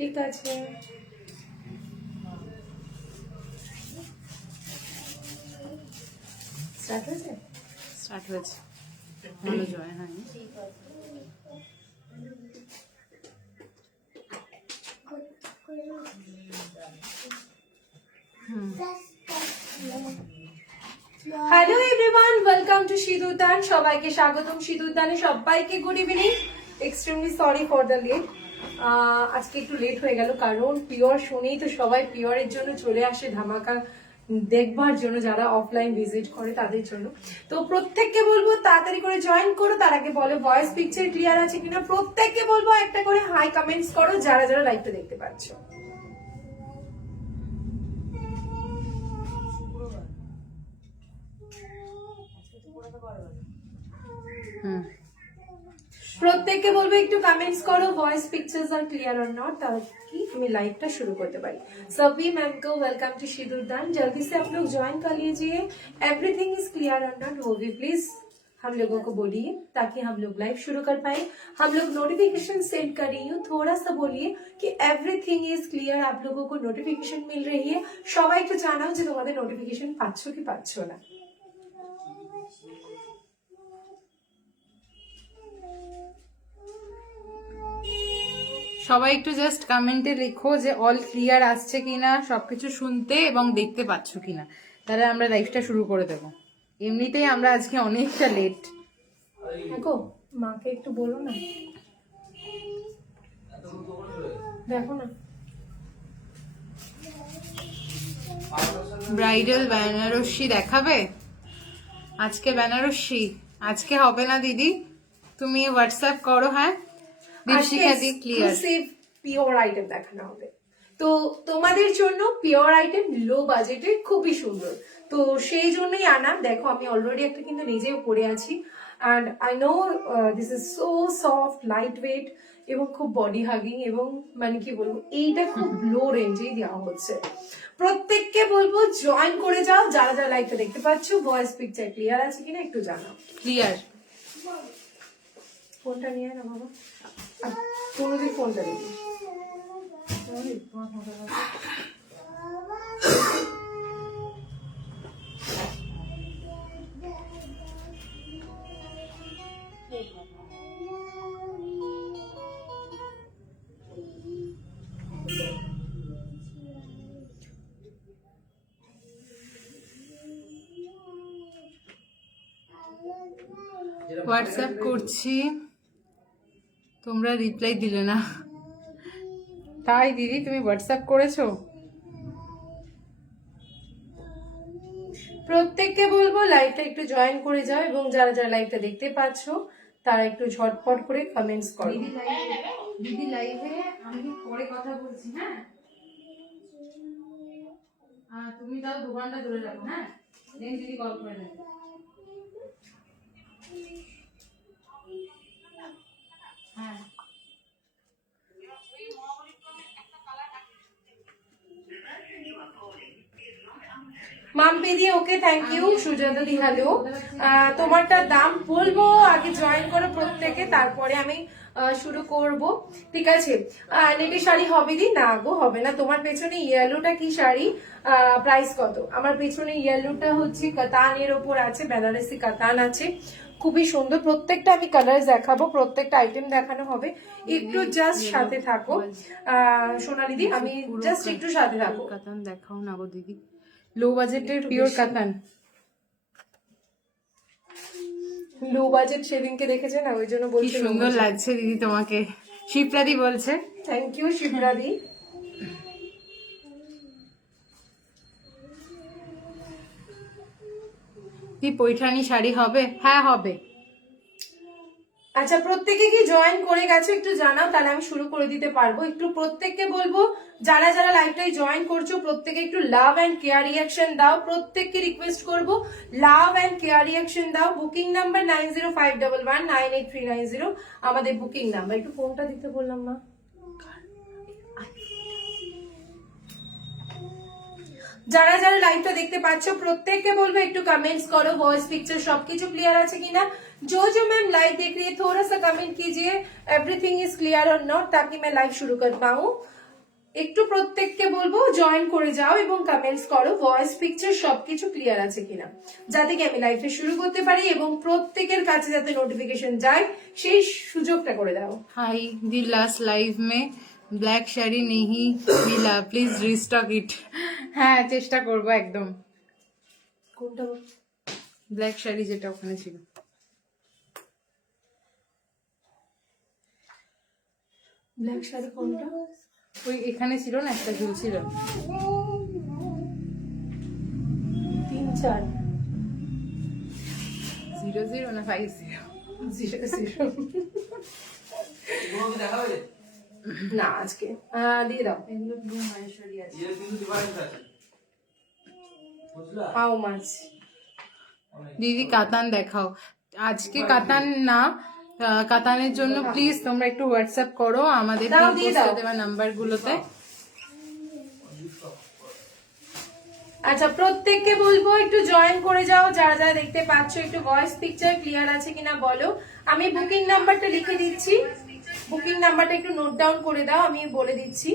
ঠিক আছে। স্টার্ট হয়েছে? স্টার্ট হয়েছে, ভালো জয় হয়নি। Hello everyone, welcome to Sindurdan. সবাইকে স্বাগতম সিঁদুরদানে। সবাইকে good evening. Extremely sorry for the late. আজকে একটু লেট হয়ে গেল, কারণ পিওর শুনেই তো সবাই পিওরের জন্য চলে আসে ধামাকা দেখবার জন্য, যারা অফলাইন ভিজিট করে তাদের জন্য। তো প্রত্যেককে বলবো তাড়াতাড়ি করে জয়েন করো। তার আগে বলো ভয়েস পিকচার ক্লিয়ার আছে কিনা। প্রত্যেককে বলবো একটা করে হাই কমেন্টস করো যারা যারা লাইভটা দেখতে পাচ্ছ। প্রত্যেককে বলবো একটু কমেন্টস করো ভয়েস পিকচার্স আর ক্লিয়ার और नॉट, ताकि আমি লাইভটা শুরু করতে পারি। सभी मैम को वेलकम टू सिंदूरदान। जल्दी से आप लोग ज्वाइन कर लीजिए। एवरीथिंग इज क्लियर और नॉट, वो भी प्लीज हम लोगों को बोलिए ताकि हम लोग लाइव शुरू कर पाए। हम लोग नोटिफिकेशन सेंड कर रही हूँ, थोड़ा सा बोलिए कि एवरीथिंग इज क्लियर। आप लोगों को नोटिफिकेशन मिल रही है? সবাই একটু জানাও যে তোমাদের নোটিফিকেশন পাচ্ছ কি পাচ্ছ না। সবাই একটু জাস্ট কমেন্টে লেখো যে অল ক্লিয়ার আসছে কিনা, সবকিছু শুনতে এবং দেখতে পাচ্ছ কিনা, তাহলে আমরা লাইভটা শুরু করে দেবো। এমনিতেই আমরা আজকে অনেকটা লেট। দেখো মাকে একটু বলো না, দেখো না। ব্রাইডাল বেনারসি দেখাবে আজকে? বেনারসি আজকে হবে না দিদি, তুমি হোয়াটসঅ্যাপ করো। হ্যাঁ দীপশিখা দি ক্লিয়ার পিওর আইটেম দেখানো হবে। তো তোমাদের জন্য পিওর আইটেম লো বাজেটে খুবই সুন্দর, তো সেই জন্যই আনা। দেখো আমি অলরেডি একটা কিন্তু নিজেও পরে আছি, and I know this is so soft, light weight এবং খুব বডি হাগিং, এবং মানে কি বলবো, এইটা খুব লো রেঞ্জেই দেওয়া হচ্ছে। প্রত্যেককে বলবো জয়েন করে যাও। যারা যারা লাইভটা দেখতে পাচ্ছ ভয়েস পিকচার ক্লিয়ার আছে কিনা একটু জানাও। ক্লিয়ার। ফোনটা নিয়ে না বাবা, তুমি যদি ফোনটা দিবি। হোয়াটসঅ্যাপ করছি, তোমরা রিপ্লাই দিলে না। তাই দিদি তুমি হোয়াটসঅ্যাপ করেছো? প্রত্যেককে বলবো লাইভটা একটু জয়েন করে যাও, এবং যারা যারা লাইভটা দেখতে পাচ্ছ তারা একটু ঝটপট করে কমেন্টস করো। দিদি লাইভে আমি পরে কথা বলছি। হ্যাঁ তুমি তাও দোকানটা ধরে রাখো। হ্যাঁ দেন দিদি কল করে নেবে। হ্যাঁ Mampi di okay, thank you. Sujata di hello. তোমারটা দাম বলবো, আগে জয়েন করো প্রত্যেকে, তারপরে আমি শুরু করব। ঠিক আছে। নেটের শাড়ি হবে দি? না গো হবে না। তোমার পেছনে ইয়েলোটা কি শাড়ি, প্রাইস কত? আমার পেছনে ইয়েলোটা হচ্ছে কাতানের ওপর আছে, বেনারসি কাতান আছে, খুবই সুন্দর। প্রত্যেকটা আমি কালার দেখাবো, প্রত্যেকটা আইটেম দেখানো হবে। একটু জাস্ট সাথে থাকো সোনালি দি, আমি জাস্ট একটু সাথে থাকো। কাতান দেখাও না গো দিদি, লো বাজেটের পিওর কাতান। লো বাজেট সেদিনকে দেখেছে না, ওই জন্য কি বলছি সুন্দর লাগছে দিদি তোমাকে, শিপ্রাদি বলছে। থ্যাংক ইউ শিবরাদি। কি পৈঠানি শাড়ি হবে? হ্যাঁ হবে। আচ্ছা প্রত্যেকে কি জয়েন করে গেছো একটু জানাও, তাহলে আমি শুরু করে দিতে পারবো। একটু প্রত্যেককে বলবো যারা যারা লাইভটাই জয়েন করছো প্রত্যেকে একটু লাভ এন্ড কেয়ার রিয়াকশন দাও। প্রত্যেককে রিকোয়েস্ট করবো লাভ এন্ড কেয়ার রিয়াকশন দাও। বুকিং নাম্বার 9051183990 আমাদের বুকিং নাম্বার। একটু ফোনটা দিতে বললাম মা। যারা যারা লাইভটা দেখতে পাচ্ছ প্রত্যেককে বলবো একটু कमेंट्स करो, वॉइस पिक्चर सबकिছু क्लियर আছে কিনা। जो जो मैम लाइव देख रही है थोड़ा सा कमेंट कीजिए एवरीथिंग इज क्लियर और नॉट, ताकि मैं लाइव शुरू कर पाऊं। একটু প্রত্যেককে বলবো জয়েন করে যাও এবং কমেন্টস করো ভয়েস পিকচার সবকিছু ক্লিয়ার আছে কিনা, যাতে কি আমি লাইফে শুরু করতে পারি এবং প্রত্যেকের কাছে যাতে নোটিফিকেশন যায় সেই সুযোগটা করে দাও। हाय दी लास्ट लाइव में ब्लैक শাড়ি नहीं मिला प्लीज রিস্টক ইট। হ্যাঁ চেষ্টা করব একদম। কোনটা? ব্ল্যাক শাড়ি যেটা ওখানে ছিল। ব্ল্যাক শাড়ি কোনটা? ওই এখানে ছিল না একটা ঝুলছিল। 3-4 00 না 50? 0-0 না আজকে দিয়ে দাও। এগুলো ব্লু মাহেশ্বরী আছে। How much? দিদি কাতান দেখাও। আজকে কাতান না, কাতানের জন্য প্লিজ তোমরা একটু হোয়াটসঅ্যাপ করো আমাদের দাও, দিয়ে দাও। দেওয়া নাম্বারগুলোতে। আচ্ছা প্রত্যেককে বলবো একটু জয়েন করে যাও, যারা যারা দেখতে পাচ্ছ একটু ভয়েস পিকচার ক্লিয়ার আছে কিনা বলো। আমি বুকিং নাম্বারটা লিখে দিচ্ছি, বুকিং নাম্বারটা একটু নোট ডাউন করে দাও, আমি বলে দিচ্ছি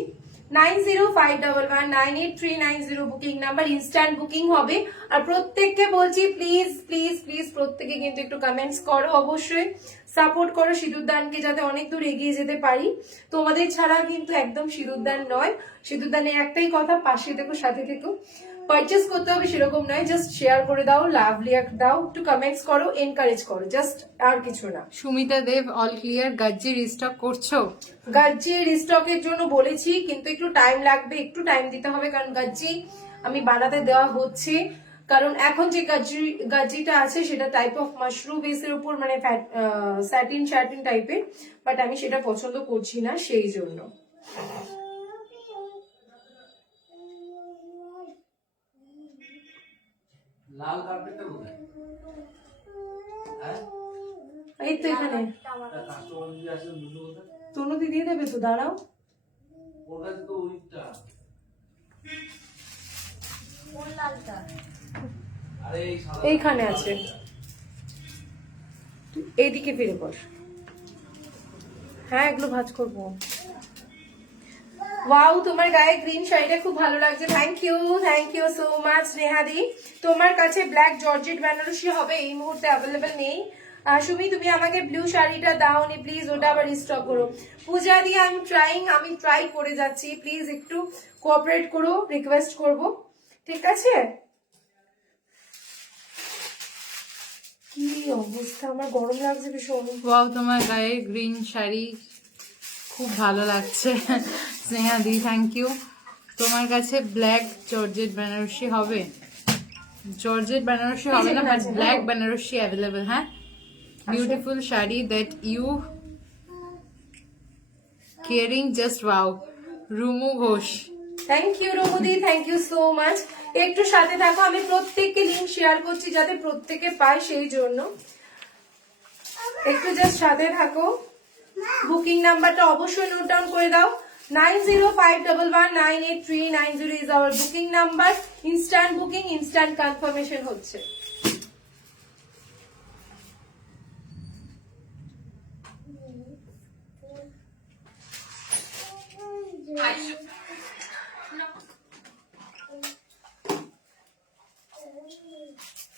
9051198390 বুকিং নাম্বার, ইনস্ট্যান্ট বুকিং হবে। আর প্রত্যেককে বলছি প্লিজ প্লিজ প্লিজ প্রত্যেকে কিন্তু একটু কমেন্টস করো, অবশ্যই সাপোর্ট করো সিঁদুরদানকে যাতে অনেক দূর এগিয়ে যেতে পারি। তোমাদের ছাড়া কিন্তু একদম সিঁদুরদান নয়, সিঁদুরদানের একটাই কথা, পাশে থেকো, সাথে থেকো। পারচেস করতে হবে সেরকম নয়, জাস্ট শেয়ার করে দাও, লাভ রিয়াক্ট দাও, একটু কমেন্টস করো, এনকারেজ করো, জাস্ট আর কিছু না। সুমিতা দেব অল ক্লিয়ার, গাজ্জি রিস্টক করছো? গাজ্জি রিস্টকের জন্য বলেছি কিন্তু একটু টাইম লাগবে, একটু টাইম দিতে হবে, কারণ গাজ্জি আমি বানাতে দেওয়া হচ্ছে। কারণ এখন যে গাজ্জিটা আছে সেটা টাইপ অফ মাশরুম বেসের উপর, মানে স্যাটিন টাইপের, বাট আমি সেটা পছন্দ করছি না, সেই জন্য। লাল কার্পেটটা কোথায়? এই তো এখানে কাস্টমার যদি আসে বুঝতে কোথায়? তনুদি দিয়ে দেবে তো, দাঁড়াও। ওর কাছে তো ওইটা। আরে এই সাদা এইখানে আছে, এইদিকে ফিরে বস। হ্যাঁ এগুলো ভাঁজ করবো। ওয়াও তোমার গায়ে গ্রিন শাড়িটা খুব ভালো লাগছে, থ্যাংক ইউ সো মাচ নেহাদি। তোমার কাছে ব্ল্যাক জর্জেট বেনারসি হবে, এই মুহূর্তে অ্যাভেলেবেল নেই। সুমি তুমি আমাকে ব্লু শাড়িটা দাওনি, প্লিজ ওটা আবার স্টক করো। পূজা দি আমি ট্রাই করে যাচ্ছি, প্লিজ একটু কোঅপারেট করো, রিকোয়েস্ট করব, ঠিক আছে? কি অবস্থা, আমার গরম লাগছে ভীষণ। ওয়াও তোমার গায়ে গ্রিন শাড়ি খুব ভালো লাগছে স্নেহা দি, থ্যাংক ইউ। তোমার কাছে ব্ল্যাক জর্জেট বেনারসি হবে? জর্জেট বেনারসি হবে না, বাট ব্ল্যাক বেনারসি অ্যাভেলেবল। হ্যাঁ, beautiful sari that you caring, just wow. Rumu Ghosh, thank you রমুদি, থ্যাংক ইউ সো মাচ। একটু সাথে থাকো, আমি প্রত্যেককে লিংক শেয়ার করছি যাতে প্রত্যেকে পায়, সেই জন্য একটু জাস্ট সাথে থাকো। বুকিং নাম্বারটা অবশ্যই নোট ডাউন করে দাও, 9051198390 is our booking number. Instant booking, instant confirmation হচ্ছে।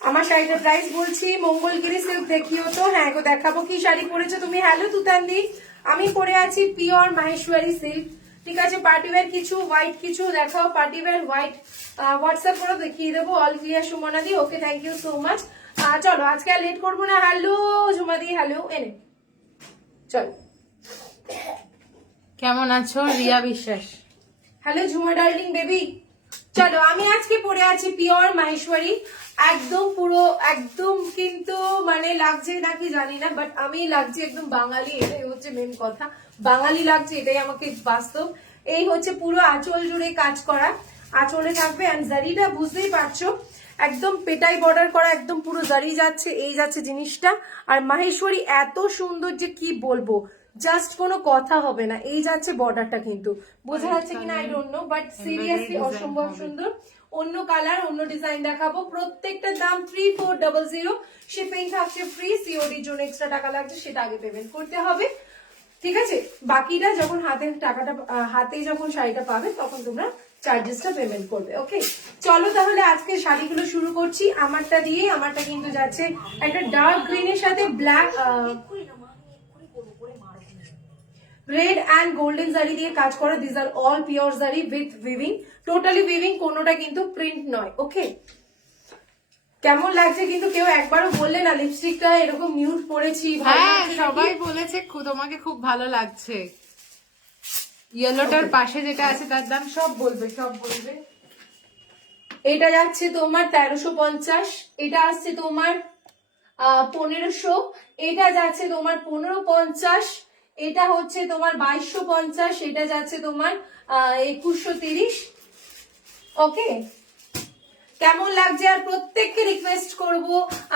আমার শাড়িটার প্রাইস বলছি, মঙ্গলগিরি সিল্ক দেখিও তো। হ্যাঁ গো দেখাবো, কি শাড়ি পরেছো তুমি? হ্যালো তুতান্দি, আমি পরে আছি পিওর মাহেশ্বরী সিল্ক, ঠিক আছে? পার্টিওয়্যার কিছু, হোয়াইট কিছু দেখাও, পার্টিওয়্যার হোয়াইট হোয়াটসঅ্যাপ করে দেখিয়ে দেবো। অল ক্লিয়ার সুমনা দি, okay thank you so much. চলো আজকে আর লেট করবো না। হ্যালো ঝুমা দি, হ্যালো, এনে চলো। কেমন আছো? রিয়া বিশ্বাস, হ্যালো ঝুমা ডার্লিং বেবি, চলো। আমি আজকে পরে আছি পিওর মাহেশ্বরী, একদম পুরো একদম, কিন্তু মানে লাগছে নাকি জানি না, বাট আমি লাগছে একদম বাঙালি, এটাই হচ্ছে মেন কথা। বাঙালি লাগছে, এটাই আমাকে বাস্তব। এই হচ্ছে পুরো আঁচল জুড়ে কাজ করা, আঁচলে থাকবে, এন্ড জারিটা বুঝতেই পারছো একদম পেটাই বর্ডার করা, একদম পুরো জারি যাচ্ছে, এই যাচ্ছে জিনিসটা। আর মাহেশ্বরী এত সুন্দর যে কি বলবো, জাস্ট কোনো কথা হবে না। এই যাচ্ছে বর্ডারটা, কিন্তু বোঝা যাচ্ছে কিনা I don't know, but seriously অসম্ভব সুন্দর। অন্য কালার, অন্য ডিজাইন দেখাবো, প্রত্যেকটার দাম 3400, শিপিং থাকছে ফ্রি, সিওডির জন্য এক্সট্রা টাকা লাগছে, সেটা আগে পেমেন্ট করতে হবে। ঠিক আছে, বাকিটা যখন হাতে যখন শাড়িটা পাবে তখন তোমরা চার্জেসটা পেমেন্ট করবে। ওকে, চলো তাহলে আজকে শাড়িগুলো শুরু করছি। আমারটা দিয়ে, আমারটা কিন্তু যাচ্ছে একটা ডার্ক গ্রিনের সাথে ব্ল্যাক রেড অ্যান্ড গোল্ডেন জারি দিয়ে কাজ করা। দিস আর অল পিওর জারি উইথ উইভিং, টোটালি উইভিং, কোনোটা কিন্তু প্রিন্ট নয়। ওকে, কেমন লাগছে কিন্তু কেউ একবারও বললে না লিপস্টিকটা এরকম নিউড পরেছি, ভালো হ্যাঁ লাগছে নাকি? সবাই বলেছে তোমাকে খুব ভালো লাগছে। ইয়েলোটার পাশে যেটা আছে তার দাম সব বলবে, সব বলবে। এটা যাচ্ছে তোমার 1350, এটা আসছে তোমার 1500, এটা যাচ্ছে তোমার 1550, এটা হচ্ছে তোমার 2250, এটা যাচ্ছে তোমার 2130। ওকে, কেমন লাগছে? আর প্রত্যেককে রিকোয়েস্ট করব,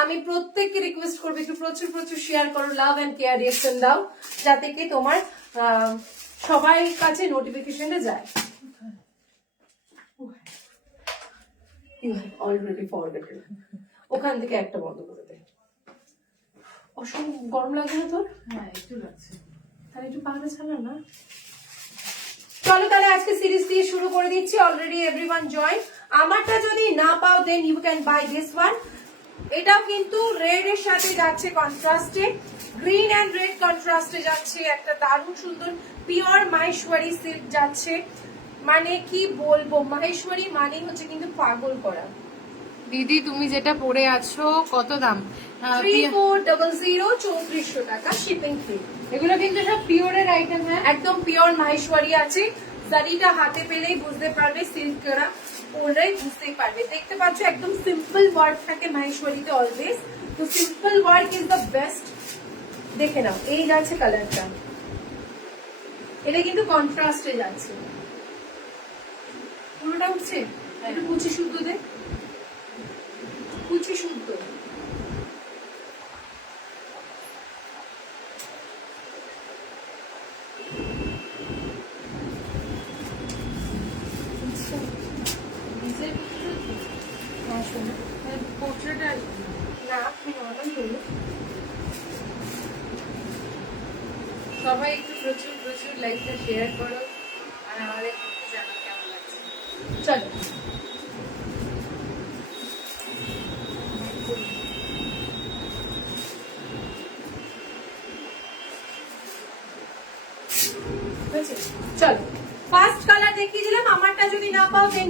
আমি প্রত্যেককে রিকোয়েস্ট করবো একটু প্রচুর প্রচুর শেয়ার করো, লাভ এন্ড কেয়ার রিয়েকশন দাও, যাতে কি তোমার সবাই কাছে নোটিফিকেশনটা যায়। You have already forgotten. ওখান থেকে একটা বন্ধ করে দে। অসম্ভব গরম লাগে না তোর? হ্যাঁ একটু লাগছে। তাহলে একটু পাহাড়ে ছাড়া না। চলো তাহলে আজকে সিরিজ দিয়ে শুরু করে দিচ্ছি। Already everyone join. আমারটা যদি না পাও then you can buy this one. এটাও কিন্তু রেড এর সাথে যাচ্ছে কন্ট্রাস্টে, গ্রিন এন্ড রেড কন্ট্রাস্টে যাচ্ছে, একটা দারুণ সুন্দর পিওর মাহেশ্বরী সিল্ক যাচ্ছে। মানে কি বলবো, মাহেশ্বরী মানে হচ্ছে কিন্তু পাগল করা। দিদি তুমি যেটা পরে আছো কত দাম? 3400, 3400 টাকা, শিপিং ফ্রি। এগুলো কিন্তু সব পিওরের আইটেম। হ্যাঁ একদম পিওর মাহেশ্বরী আছে। জারিটা হাতে পেলেই বুঝতে পারবে, সিল্ক করা পরলেই বুঝতেই পারবে। দেখতে পাচ্ছ একদম সিম্পল ওয়ার্ক থাকে মাহেশ্বরীতে অলওয়েজ, তো simple work is the best. দেখে নাও, এই যাচ্ছে কালারটা, এটা কিন্তু কন্ট্রাস্টে যাচ্ছে। পুরোটা উঠছে, একটু কুচি শুদ্ধ দে, কুচি শুদ্ধ। হ্যাঁ শোনো, পোর্ট্রেট না তুমি নর্মাল করো। সবাই একটু প্রচুর প্রচুর লাইকটা শেয়ার করো আর আমাদের জানাও কেমন লাগছে। চলো চলো, ফার্স্ট কালার দেখিয়ে দিলাম। আমারটা যদি না পাও then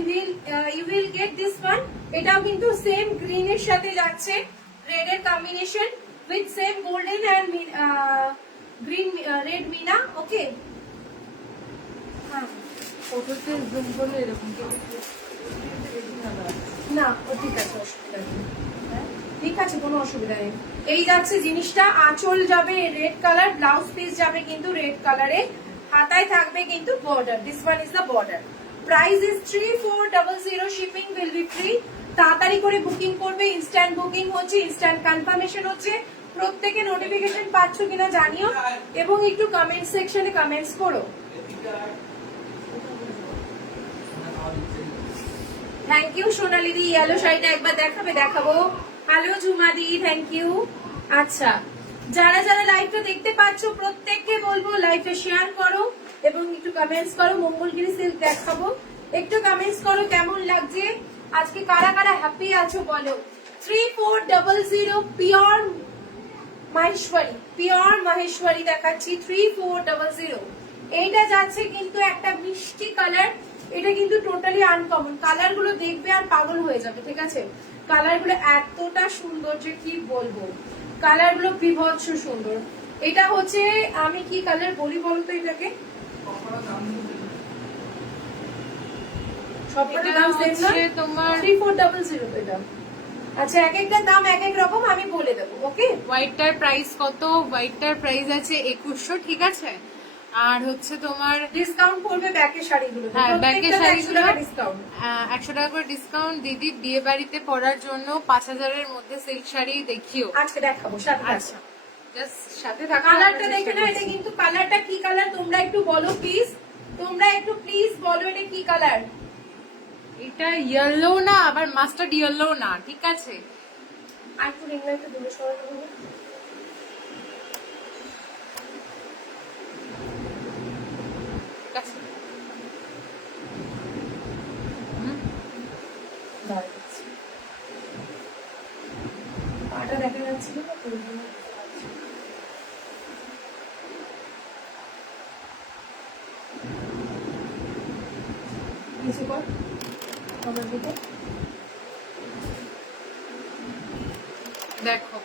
you will get this one. এটাও কিন্তু সেম গ্রিন এর সাথে যাচ্ছে, রেড এর combination with same golden and green red মিনা। ওকে, ফটোতে জুম করলে এরকম না ও ঠিক আছে, অসুবিধা নেই। ঠিক আছে, কোনো অসুবিধা নেই। এই যাচ্ছে জিনিসটা, আঁচল যাবে রেড কালার, ব্লাউজ পিস যাবে কিন্তু রেড কালারে, হাতায় থাকবে কিন্তু border. This one is the border. Price is 3400, shipping will be free. তাড়াতাড়ি করে বুকিং করবে, ইনস্ট্যান্ট বুকিং হচ্ছে, ইনস্ট্যান্ট কনফার্মেশন হচ্ছে। প্রত্যেকে নোটিফিকেশন পাচ্ছ কিনা জানিও, এবং একটু কমেন্ট সেকশনে কমেন্টস করো। থ্যাংক ইউ সোনালি দি, ইয়েলো শাড়িটা একবার দেখাবে? দেখাবো। হ্যালো ঝুমা দি, থ্যাংক ইউ। আচ্ছা, যারা যারা লাইভটা দেখতে পাচ্ছ প্রত্যেককে বলবো লাইভে শেয়ার করো এবং একটু কমেন্টস করো। মঙ্গলগিরি সিল্ক দেখাবো, একটু কমেন্টস করো কেমন লাগছে। আজকে কারা কারা হ্যাপি আছো বলো। 3400 পিওর মাহেশ্বরী, পিওর মাহেশ্বরী দেখাচ্ছি 3400। এইটা যাচ্ছে কিন্তু একটা মিষ্টি কালার, এটা কিন্তু টোটালি আনকমন। কালার গুলো দেখবে আর পাগল হয়ে যাবে। ঠিক আছে, কালার গুলো এতটা সুন্দর যে কি বলবো, কালার গুলো বিভৎস সুন্দর। এটা হচ্ছে, আমি কি কালার বলি বলতো এটাকে, সবকটার দাম সেম না, তোমার 3400 তো এটা। আচ্ছা, এক একটা দাম এক এক রকম, আমি বলে দেবো। ওকে, হোয়াইটটার প্রাইস কত? হোয়াইটটার প্রাইস আছে 2100, ঠিক আছে। আর হচ্ছে তোমার ডিসকাউন্ট করবে ব্যাকের শাড়িগুলো, হ্যাঁ ব্যাকের শাড়িগুলো ডিসকাউন্ট 100 টাকা করে ডিসকাউন্ট। দিদি বিয়ে বাড়িতে পরার জন্য 5000 এর মধ্যে সিল্ক শাড়ি দেখিও। আজকে দেখাবো, সাথে আচ্ছা জাস্ট সাথে থাকো। কালারটা দেখে না, এটা কিন্তু কালারটা কি কালার তোমরা একটু বলো প্লিজ, তোমরা একটু প্লিজ বলো এটা কি কালার। এটা ইয়েলো না, আবার মাস্টার্ড ইয়েলো না, ঠিক আছে। আর একটু রিং লাইটটা দূরে সরাতে হবে। কাছে পাটা দেখা যাচ্ছিল না তো ওই জন্য বুঝতে পারছি না। নিচে কর আমার দিকে দেখো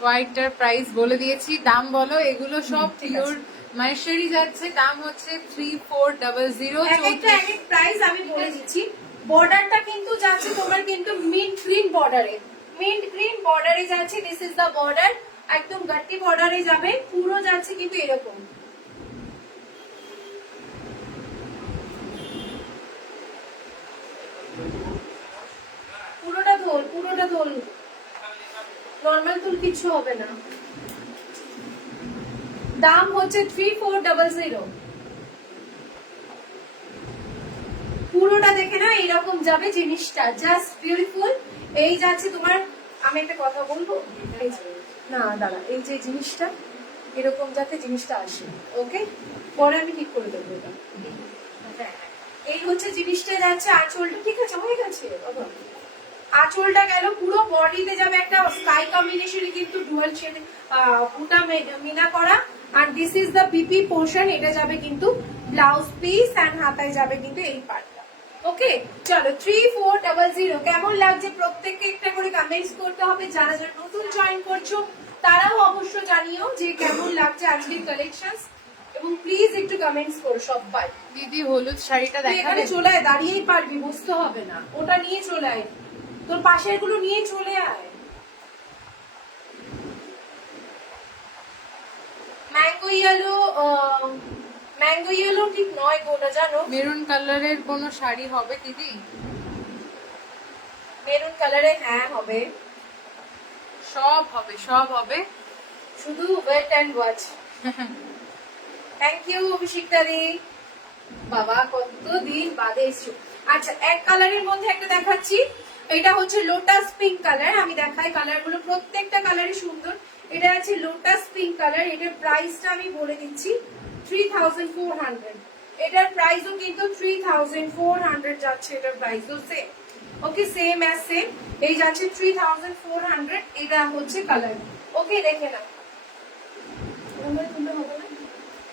হোয়াইটটার প্রাইস বলে দিয়েছি, দাম বলো। এগুলো সব ঠিক পিওর আছে। মাহেশ্বরী যাচ্ছে, দাম হচ্ছে 3400। এক একটা এক এক প্রাইস আমি বলে দিচ্ছি। বর্ডারটা কিন্তু যাচ্ছে তোমার কিন্তু মিন্ট গ্রিন বর্ডারে, মিন্ট গ্রিন বর্ডারে যাচ্ছে। দিস ইজ দা বর্ডার, একদম গাট্টি বর্ডারে যাবে, পুরো যাচ্ছে কিন্তু এরকম। পুরোটা দোল, পুরোটা দোল, নর্মাল তুল কিছু হবে না। দাম হচ্ছে 3400। পুরোটা দেখে না এরকম যাবে জিনিসটা, জাস্ট বিউটিফুল। এই যাচ্ছে তোমার, আমি একটা কথা বলবো, এই যে- না দাঁড়া, এই যে জিনিসটা এরকম যাতে জিনিসটা আসে, ওকে, পরে আমি ঠিক করে দেবো এটা। হ্যাঁ, এই হচ্ছে জিনিসটা যাচ্ছে, আঁচলটা ঠিক আছে, হয়ে গেছে বাবা। আঁচলটা গেল, পুরো বডিতে যাবে একটা স্কাই কম্বিনেশনে কিন্তু ডুয়াল শেড বুটা মিনা করা। আর this is the PP portion, এটা যাবে কিন্তু ব্লাউজ পিস এন্ড হাতায় যাবে কিন্তু এই পার্টটা। ওকে, চলো 3400 কেমন লাগছে প্রত্যেককে একটা করে কমেন্টস করতে হবে। যারা যারা নতুন জয়েন করছো তারাও অবশ্য জানিও যে কেমন লাগছে আজকের কালেকশনস, এবং প্লিজ একটু কমেন্টস করো সবাই। দিদি হলুদ শাড়িটা তুই এখানে দেখাবে? চলে আয়, দাঁড়িয়েই পারবি, বুঝতে হবে না, ওটা নিয়ে চলে আয়, তোর পাশের গুলো নিয়ে চলে আয়। ম্যাঙ্গো ইয়েলো, ম্যাঙ্গো ইয়েলো ঠিক নয় গোটা, জানো মেরুন কালারের কোনো শাড়ি হবে দিদি? মেরুন কালারে, হ্যাঁ হবে, সব হবে, সব হবে। শুধু wait and watch. Thank you Abhishikta di, বাবা কতদিন বাদে এসছো। আচ্ছা, এক কালারের মধ্যে একটা দেখাচ্ছি, এটা হচ্ছে লোটাস পিঙ্ক কালার। আমি দেখাই কালার গুলো, প্রত্যেকটা কালারই সুন্দর। এটা আছে লোটাস পিঙ্ক কালার, এটার প্রাইসটা আমি বলে দিচ্ছি 3400। এটার প্রাইসও কিন্তু 3400 যাচ্ছে, এটার প্রাইসও সেম। ওকে, সেম অ্যাজ সেম, এই যাচ্ছে 3400। এটা হচ্ছে কালার। ওকে, দেখে না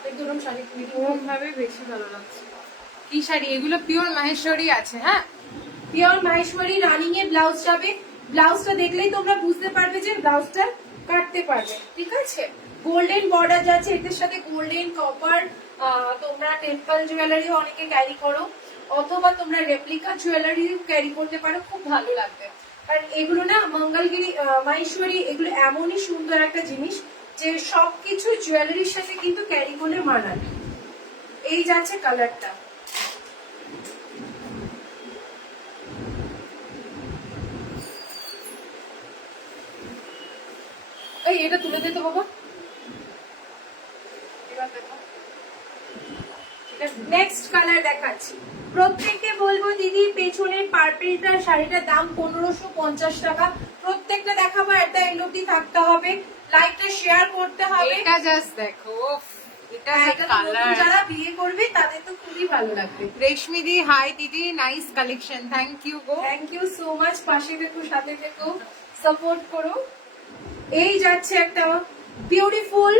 একদম শাড়ি ওরকম ভাবে বেশি ভালো লাগছে। কি শাড়ি এগুলো? পিওর মাহেশ্বরী আছে। হ্যাঁ, পিওর মাহেশ্বরী রানিং এ ব্লাউজ যাবে। ব্লাউজটা দেখলেই তোমরা বুঝতে পারবে যে ব্লাউজটা কাটতে পারবে, ঠিক আছে। গোল্ডেন বর্ডার যাচ্ছে, এটার সাথে গোল্ডেন কপার, তোমরা টেম্পল জুয়েলারি অনেকে ক্যারি করো, অথবা তোমরা রেপ্লিকা জুয়েলারি ক্যারি করতে পারো, খুব ভালো লাগবে। কারণ এগুলো না মঙ্গলগিরি মাহেশ্বরী, এগুলো এমনই সুন্দর একটা জিনিস যে সবকিছু জুয়েলারির সাথে কিন্তু ক্যারি করলে মানায়। এই যাচ্ছে কালারটা, এই এটা তুলে দে তো বাবা। নেক্সট কালার দেখাচ্ছি, প্রত্যেককে বলবো দিদি পেছনের পার্পেলটার শাড়িটার দাম 1550 টাকা। প্রত্যেকটা দেখাবো, একটা এন্ড অব্দি থাকতে হবে, লাইকটা শেয়ার করতে হবে। এটা জাস্ট দেখো, উফ, এটা হ্যাঁ, যে এটা তো নতুন কালার। যারা বিয়ে করবে তাদের তো খুবই ভালো লাগবে। রেশমি দি, হাই দিদি, নাইস কালেকশন, থ্যাংক ইউ গো। থ্যাংক ইউ সো মাচ, পাশে থেকো, সাথে থেকো, সাপোর্ট করো। এই যাচ্ছে একটা বিউটিফুল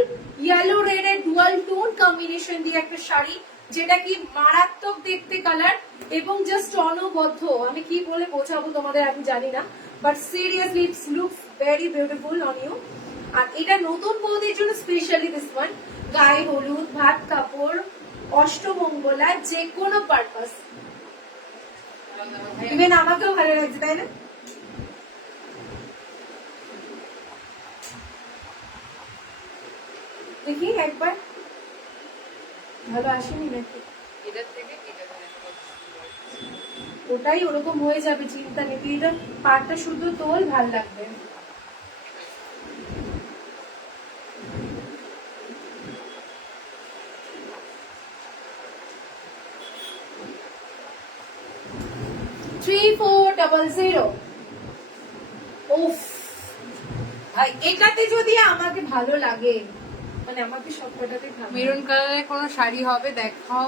ইয়েলো রেড এর ডুয়াল টোন কম্বিনেশন দিয়ে একটা শাড়ি, যেটা কি মারাত্মক দেখতে কালার, এবং জাস্ট অনবদ্য, আমি কি বলে বোঝাবো তোমাদের আমি জানি না, but seriously it's looks very beautiful on you. আর এটা নতুন বউদের জন্য স্পেশালি দিস ওয়ান, গায়ে হলুদ, ভাত কাপড়, অষ্টমঙ্গলা, যে কোনো পারপাস, ইভেন আমাকেও ভালো লাগছে, তাই না? দেখি একবার, ভালো আসেনি নাকি? এটার থেকে এটা ভালো। ওটাই ওরকম হয়ে যাবে, চিন্তা নেই, তুই এটা পাটটা শুধু তোল, ভাল লাগবে। $3400। উফ, ভাই এটাতে যদি আমাকে ভালো লাগে, মানে আমাকে সবকটাতে ভালো লাগে। মেরুন কালারের কোনো শাড়ি হবে দেখাও,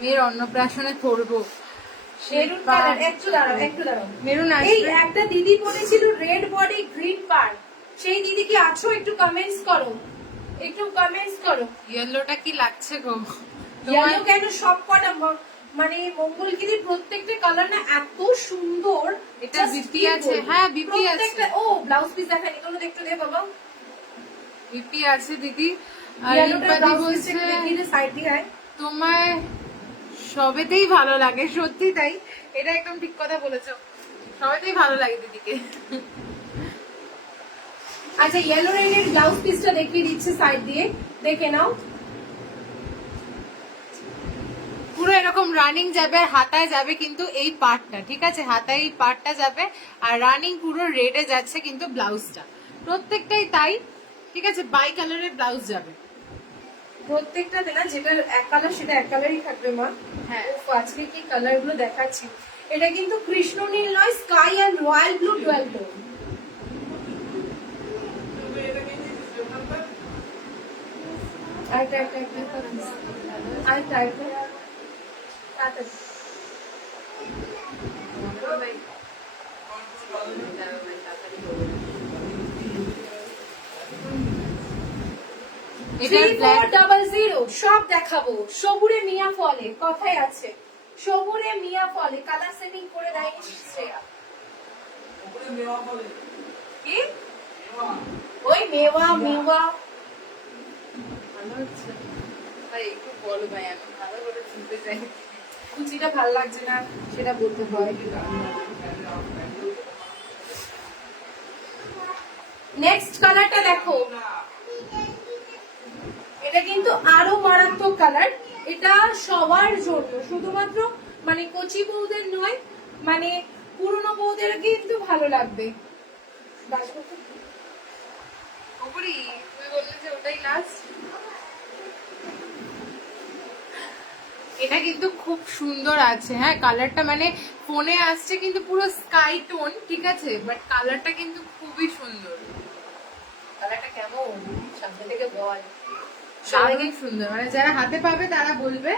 মেয়ের অন্নপ্রাশনে পরবো। মেরুন কালার, একটু দাঁড়াও একটু দাঁড়াও। মেরুন এই আসবে। একটা দিদি পরেছিল রেড বডি গ্রিন পার্ট, সেই দিদি কি আছো? একটু কমেন্টস করো, একটু কমেন্টস করো। ইয়েলোটা কি লাগছে গো? ইয়েলো কেন, সবকটা মানে মঙ্গলগিরির প্রত্যেকটা কালার না এত সুন্দর। এটা Just বিপি কি আছে, বলবো? হ্যাঁ, বিপি আছে। প্রত্যেকটা- ও ব্লাউজ পিস দেখানি, এগুলো একটু দে বাবা। বিপি আছে দিদি। আর ইয়েলোটা রিম্পাদি ব্লাউজ পিস বলছে একটু দেখিয়ে দে, সাইড দিয়ে আয়। তোমায় সবেতেই ভালো লাগে, সত্যি তাই, এটা একদম ঠিক কথা বলেছো, সবেতেই ভালো লাগে দিদিকে। আচ্ছা ইয়েলো রেডের ব্লাউজ পিসটা দেখিয়ে দিচ্ছে সাইড দিয়ে, দেখে নাও। পুরো এরকম রানিং যাবে আর হাতায় যাবে কিন্তু এই পার্টটা, ঠিক আছে, হাতায় এই পার্টটা যাবে আর রানিং পুরো রেডে যাচ্ছে কিন্তু ব্লাউজটা, প্রত্যেকটাই তাই, ঠিক আছে, বাই কালারের ব্লাউজ যাবে। প্রত্যেকটাতে না যেটা এক কালার সেটা এক কালারই থাকবে মা। হ্যাঁ। উফ, আজকে কি কালার গুলো দেখাচ্ছি। এটা কিন্তু কৃষ্ণ নীল নয়, sky and royal blue dual tone. আরেকটা একটা একটা আরেকটা আরেকটা তাড়াতাড়ি। এটা 3400 সব দেখাবো। সবুরে মিয়া ফলে কথাই আছে, সবুরে মিয়া ফলে কালার সেটিং করে দেয়নি শ্রেয়া। ওপরে মেওয়া বলে কি মেওয়া ওই মেওয়া মেওয়া ভালো হচ্ছে ভাই, একটু বলো ভাই, আমি ভালো করে শুনতে চাই। কুচিটা ভাল লাগছে না সেটা বলতে হয়। নেক্সট কালারটা দেখো, এটা কিন্তু আরো মারাত্মক কালার। এটা সবার জন্য, শুধুমাত্র মানে কচি বউদের নয়, মানে পুরনো বউদের কিন্তু ভালো লাগবে। ওপরি তুই বললি যে ওটাই লাস্ট। এটা কিন্তু খুব সুন্দর আছে, হ্যাঁ, কালারটা মানে ফোনে আসছে কিন্তু পুরো স্কাই টোন, ঠিক আছে, বাট কালারটা কিন্তু খুবই সুন্দর, কালারটা কেমন সামনে থেকে বল, দারুণ সুন্দর, মানে যারা হাতে পাবে তারা বলবে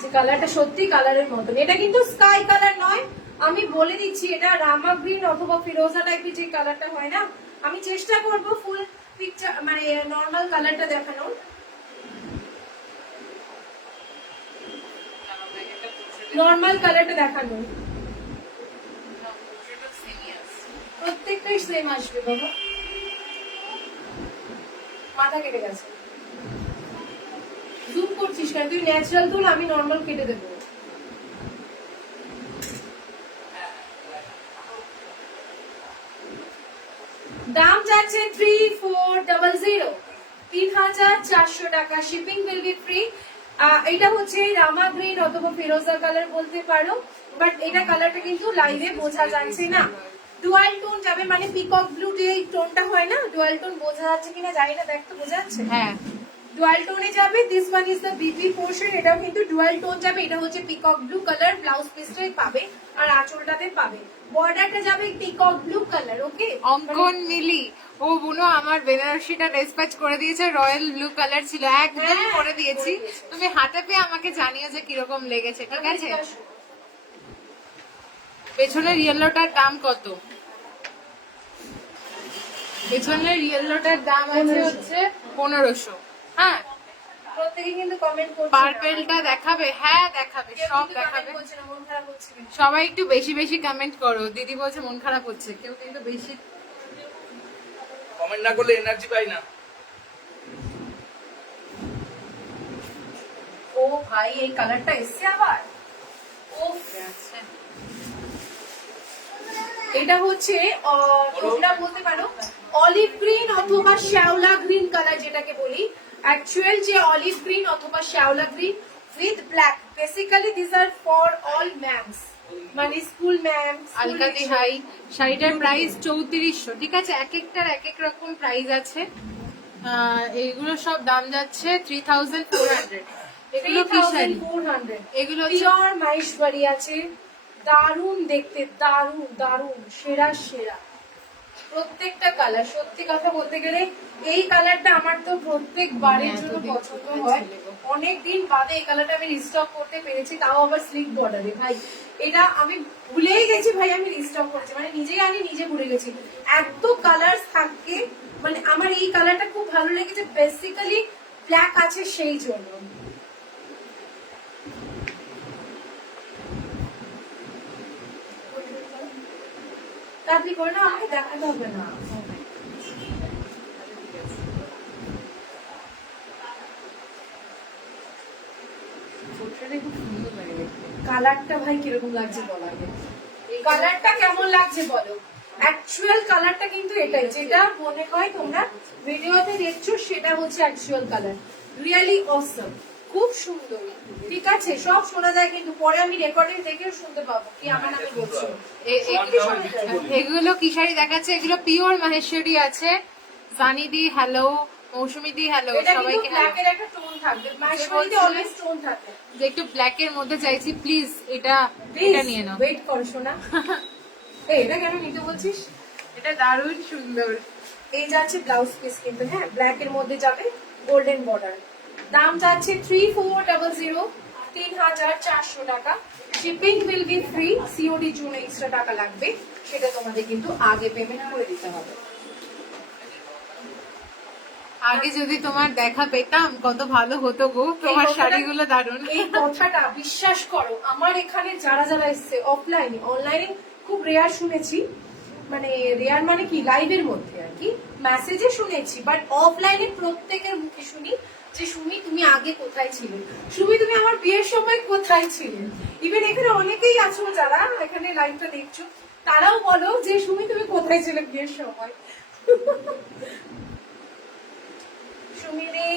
যে কালারটা সত্যি কালারের মতন। এটা কিন্তু স্কাই কালার নয়, আমি বলে দিচ্ছি, এটা রামা গ্রিন অথবা ফিরোজা টাইপের যে কালারটা হয় না, আমি চেষ্টা করব ফুল পিকচার মানে নর্মাল কালারটা দেখানোর। নর্মাল কালারটা দেখানোর, প্রত্যেকটাই সেম আসবে বাবা। মাথা কেটে গেছে, জুম করছিস কেন? তুই ন্যাচারাল তুল, আমি নর্মাল কেটে দেবো। দাম যাচ্ছে 3400, 3400 টাকা। Shipping will be free. এটা হচ্ছে রামা গ্রিন অথবা ফিরোজা কালার বলতে পারো, বাট এটা কালারটা কিন্তু লাইভে বোঝা যাচ্ছে না। ডুয়াল টোন যাবে, মানে পিকক ব্লু যে টোনটা হয় না, ডুয়াল টোন বোঝা যাচ্ছে কিনা জানি না, দেখ তো বোঝা যাচ্ছে। হ্যাঁ, ডুয়াল টোনে যাবে। This one is the BP portion, এটাও কিন্তু ডুয়াল টোন যাবে। এটা হচ্ছে পিকক ব্লু কালার, ব্লাউজ পিসটাই পাবে আর আঁচলটাতে পাবে। বর্ডারটা যাবে পিকক ব্লু কালার। ওকে, অঙ্কন মিলি ও বুনো আমার বেনারসিটা ডিসপ্যাচ করে দিয়েছে, রয়্যাল ব্লু কালার ছিল, একদম হ্যাঁ, করে দিয়েছি। করে দিয়েছি। তুমি হাতে পেয়ে আমাকে জানিও যে কিরকম লেগেছে, ঠিক আছে। পেছনের ইয়েলোটার দাম কত? পেছনের ইয়েলোটার দাম আছে হচ্ছে 1500। হ্যাঁ, প্রত্যেকে কিন্তু কমেন্ট করছে। পার্পেলটা দেখাবে? হ্যাঁ দেখাবে, সব দেখাবে। মন খারাপ হচ্ছে কেন? সবাই একটু বেশি বেশি কমেন্ট করো, দিদি বলছে মন খারাপ হচ্ছে, কেউ কিন্তু বেশি কমেন্ট না করলে এনার্জি পাই না। ও ভাই, এই কালারটা এসছে আবার। ওফ, আছে। এটা হচ্ছে তোমরা বলতে পারো অলিভ গ্রিন অথবা শ্যাওলা গ্রিন কালার, যেটাকে বলি অ্যাকচুয়াল যে অলিভ গ্রিন অথবা শ্যাওলা green with black. Basically this are for all ma'ams, মানে স্কুল ম্যামস। আলকাতি হাই শাড়িটার প্রাইস 3400, ঠিক আছে, এক একটার এক এক রকম প্রাইস আছে। এইগুলো সব দাম যাচ্ছে 3400। এগুলো কি শাড়ি? 3400। এগুলো হচ্ছে পিওর মাহেশ্বরী আছে, দারুন দেখতে, দারুন দারুন, সেরা সেরা। প্রত্যেকটা কালার, সত্যি কথা বলতে গেলে এই কালারটা আমার তো প্রত্যেকবারের জন্য পছন্দ হয়। অনেকদিন বাদে এই কালারটা আমি রিস্টক করতে পেরেছি, তাও আবার স্লিক বর্ডারে। ভাই এটা আমি ভুলেই গেছি ভাই, আমি রিস্টক করেছি, মানে নিজেই আনি নিজে ভুলে গেছি। এত কালার থাকে, মানে আমার এই কালারটা খুব ভালো লেগেছে, বেসিক্যালি ব্ল্যাক আছে সেই জন্য। তাড়াতাড়ি করে না, আমাকে দেখাতে হবে না। কালারটা ভাই কিরকম লাগছে বলো আগে, কালারটা কেমন লাগছে বলো। অ্যাকচুয়াল কালারটা কিন্তু এটাই, যেটা মনে হয় তোমরা ভিডিওতে দেখছো সেটা হচ্ছে অ্যাকচুয়াল কালার। রিয়েলি অসম, খুব সুন্দর। ঠিক আছে, সব শোনা যায় কিন্তু পরে আমি রেকর্ডিং দেখেও শুনতে পাবো কি আমার নামে বলছো। সত্যি শোনা যায়। এগুলো কি শাড়ি দেখাচ্ছে? এগুলো পিওর মাহেশ্বরী আছে। সানি দি হ্যালো, মৌসুমী দি হ্যালো, এটা কিন্তু সবাইকে হ্যালো। ব্ল্যাকের একটা টোন থাকবে, মাহেশ্বরীতে অলওয়েজ টোন থাকে। যে একটু ব্ল্যাক এর মধ্যে চাইছি, প্লিজ এটা নিয়ে নাও। ওয়েট করো শোনা। এই এটা কেন নিতে বলছিস? এটা দারুণ সুন্দর। এই যাচ্ছে ব্লাউজ পিস কিন্তু, হ্যাঁ ব্ল্যাক এর মধ্যে যাবে গোল্ডেন বর্ডার। দাম যাচ্ছে 3400, 3400 টাকা। Shipping will be free, COD জন্য এক্সট্রা টাকা লাগবে, সেটা তোমাদের কিন্তু আগে পেমেন্ট করে দিতে হবে। আগে যদি তোমার দেখা পেতাম কত ভালো হতো গো, তোমার শাড়িগুলো দারুণ। এই কথাটা বিশ্বাস করো, আমার এখানে যারা যারা এসছে অফলাইনে, অনলাইনে খুব রেয়ার শুনেছি, মানে রেয়ার মানে কি লাইভের মধ্যে আর কি, মেসেজে শুনেছি, বাট অফলাইনে প্রত্যেকের মুখে শুনি যে সুমি তুমি আগে কোথায় ছিলে, সুমি তুমি আমার বিয়ের সময় কোথায় ছিলে। ইভেন এখানে অনেকেই আছো যারা এখানে লাইভটা দেখছো, তারাও বলো যে সুমি তুমি কোথায় ছিলে বিয়ের সময়। সুমিরে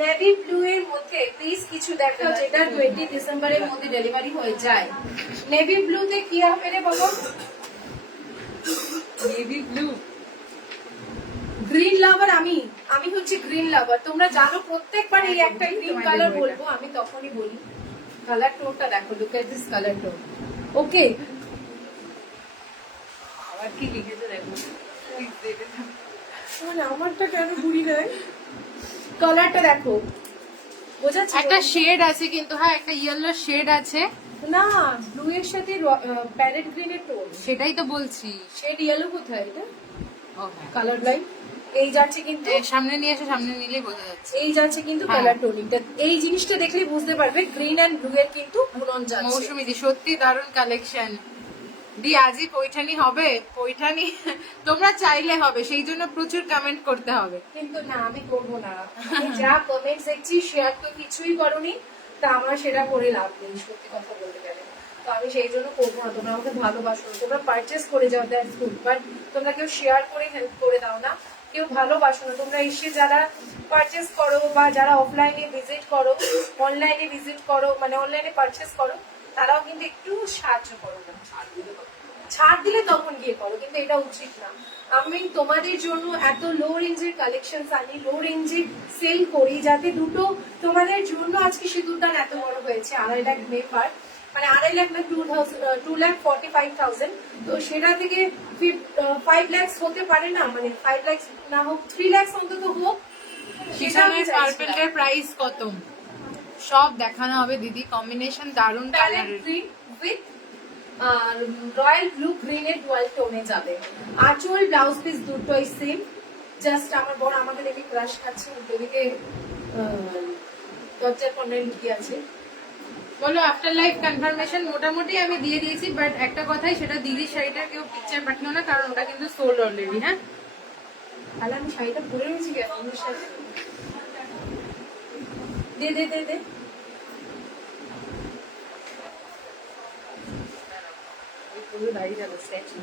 নেভি ব্লু এর মধ্যে প্লিজ কিছু দেখো যেটা 20 ডিসেম্বরের মধ্যে ডেলিভারি হয়ে যায়। নেভি ব্লুতে কি হবে রে বলো? Navy blue. গ্রিন লাভার আমি হচ্ছে গ্রিন লাভার, তোমরা জানো প্রত্যেকবার এই একটা গ্রিন কালার বলবো আমি, তখনই বলি। কালার টোনটা দেখো, look at this colour tone. Okay, আবার কি লিখেছে দেখো। মানে আমারটা কেন ঘুরি নেয়, কালারটা দেখো, বোঝাচ্ছে একটা শেড আছে কিন্তু, হ্যাঁ একটা ইয়েলো শেড আছে। না, ব্লু এর সাথে প্যারেট গ্রিন এর টোন, সেটাই তো বলছি। শেড ইয়েলো কোথায় এটা? ও হ্যাঁ। কালার লাইন এই যাচ্ছে কিন্তু, সামনে নিয়ে এসে, সামনে নিলেই বোঝা যাচ্ছে। এই যাচ্ছে কিন্তু হ্যাঁ। কালার টোনিংটা, এই জিনিসটা দেখলেই বুঝতে পারবে গ্রিন এন্ড ব্লু এর কিন্তু গুণন যাচ্ছে। মৌসুমী দি সত্যি দারুণ কালেকশন। দি আজই পৈঠানি হবে, পৈঠানি তোমরা চাইলে হবে, সেই জন্য প্রচুর কমেন্ট করতে হবে। কিন্তু না, আমি করবো না, আমি যা কমেন্টস দেখছি শেয়ার তো কিছুই করনি, তা আমার সেটা করে লাভ নেই সত্যি কথা বলতে গেলে। তো আমি সেই জন্য করবো না, তোমরা আমাকে ভালোবাসো, তোমরা পারচেস করে যাও দ্যাটস গুড, বাট তোমরা কেউ শেয়ার করে হেল্প করে দাও না, কেউ ভালোবাসো না। তোমরা এসে যারা পারচেস করো বা যারা অফলাইনে ভিজিট করো, অনলাইনে ভিজিট করো, মানে অনলাইনে পারচেস করো, তারাও কিন্তু একটু সাহায্য করো না, ছাড় দিলে তখন গিয়ে করো, কিন্তু এটা উচিত না। আমি তোমাদের জন্য এত লো রেঞ্জের কালেকশন আনি, লো রেঞ্জে সেল করি, যাতে দুটো তোমাদের জন্য আজকে সিঁদুর দান এত বড় হয়েছে, 2.5 লাখ মেম্বার, মানে 2.5 লাখ না 2,45,000, তো সেটা থেকে 5 লাখ হতে পারে না, মানে 5 লাখ না হোক 3 লাখ অন্তত হোক, সেটা আমি শিফনের পার্পেলের প্রাইস কত সব দেখানো হবে দিদি। কম্বিনেশন দারুণ কালারের। Green with royal blue green এর ডুয়াল টোনে যাবে। আঁচল ব্লাউজ পিস দুটোই সেম, জাস্ট আমার বড় আমাকে দেখে ক্রাশ খাচ্ছে, ওদিকে দরজার কর্নারে লুকিয়ে আছে। বলো আফটার লাইফ কনফার্মেশন মোটামুটি আমি দিয়ে দিয়েছি, বাট একটা কথাই, সেটা দিদির শাড়িটা কেউ পিকচার পাঠিও না, কারণ ওটা কিন্তু সোল্ড অলরেডি। হ্যাঁ, তাহলে আমি শাড়িটা পরে রয়েছি কেন? আমার সাথে দে দে দে দে। পুরো দাঁড়িয়ে যাবে স্ট্যাচু।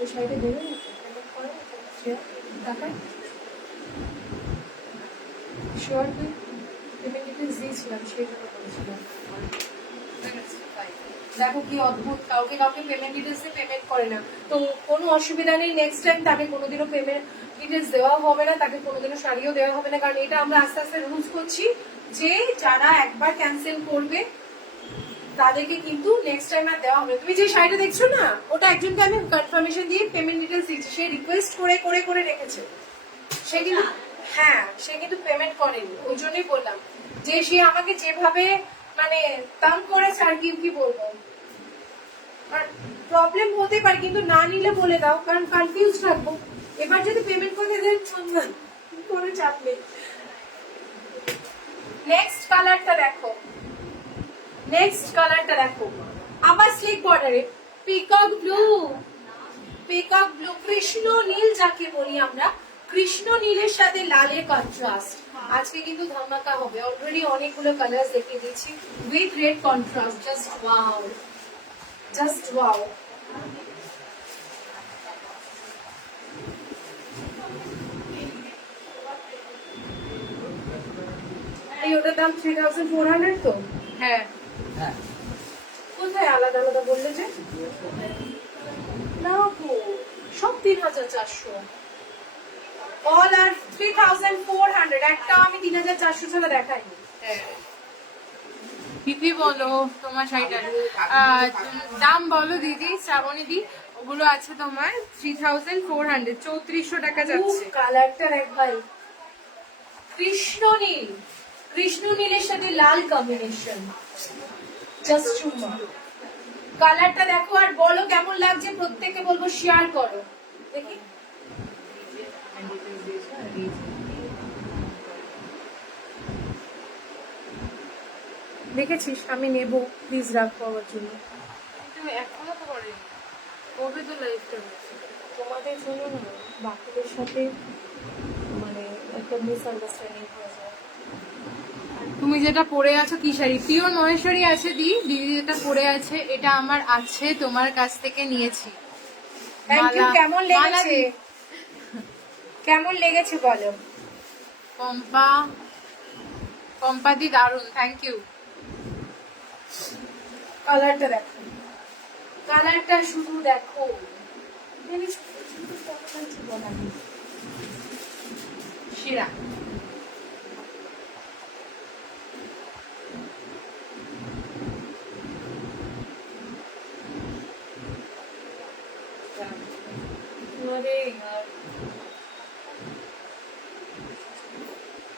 ওই শাড়িটা দেবে না টাকা শিওর তুই পেমেন্ট ডিটেলস দিয়েছিলাম, সেই জন্য বলেছিলাম। দেখো কি অদ্ভুত, কাউকে কাউকে পেমেন্ট ডিটেলস পেমেন্ট করে না, তো কোনো অসুবিধা নেই, নেক্সট টাইম তাকে কোনোদিনও পেমেন্ট ডিটেলস দেওয়া হবে না, তাকে কোনোদিনও শাড়িও দেওয়া হবে না, কারণ এটা আমরা আস্তে আস্তে রুলস করছি যে যারা একবার ক্যান্সেল করবে তাদেরকে কিন্তু নেক্সট টাইম আর দেওয়া হবে। তুমি যে শাড়িটা দেখছো না, ওটা একজনকে আমি কনফার্মেশন দিয়ে পেমেন্ট ডিটেলস দিচ্ছি, সে রিকোয়েস্ট করে করে করে রেখেছে। সে কিন্তু হ্যাঁ, সে কিন্তু পেমেন্ট করেনি, ওই জন্যই বললাম যে সে আমাকে যেভাবে মানে তাম করেছে আর কি বলবো। প্রবলেম হতে পারে, কিন্তু না নিলে বলে দাও, কারণ কনফিউজ থাকবো। এবার যদি পেমেন্ট করে দেন কোনো চাপ নেই। নেক্সট কালারটা দেখো, নেক্সট কালারটা দেখো, আবার স্লিক বর্ডারে পিকক ব্লু, পিকক ব্লু, কৃষ্ণ নীল যাকে বলি আমরা, কৃষ্ণ নীলের সাথে লালের কন্ট্রাস্ট। আজকে কিন্তু ধামাকা হবে, অলরেডি অনেকগুলো কালার দেখে দিচ্ছি with red contrast. Just wow, just wow. এই ওটার দাম 3400 তো? হ্যাঁ, হ্যাঁ কোথায় আলাদা আলাদা বললে যে? না গো, সব 3400, অল আর 3400। একটা আমি 3400 ছাড়া দেখাইনি। দিদি বলো তোমার শাড়িটার দাম বলো দিদি, শ্রাবণী দি। ওগুলো আছে তোমার 3400, 3400 টাকা যাচ্ছে। কালারটা দেখ ভাই, কৃষ্ণ নীল, কৃষ্ণ নীলের সাথে লাল কম্বিনেশন, জাস্ট চুম্মা। কালারটা দেখো আর বলো কেমন লাগছে, প্রত্যেকে বলবো শেয়ার করো। দেখি দেখেছিস, আমি নেবো, প্লিজ রাখবো আমার জন্য। তুমি এখনো তো করেনি, কবে তো লাইফটা হয়েছে? তোমাদের জন্য না, বাকিদের সাথে মানে একটা মিসআন্ডারস্ট্যান্ডিং হয়ে যায়। তুমি যেটা পরে আছো কি শাড়ি? পিওর মহেশ্বরী আছে দিদি যেটা পরে আছে, এটা আমার আছে, তোমার কাছ থেকে নিয়েছি। Thank you. মালা- কেমন মালা লেগেছে, দি- কেমন লেগেছে বলো? কম্পাদি দারুন, থ্যাংক ইউ। কালারটা দেখো, কালারটা শুধু দেখো, সেরা। আরে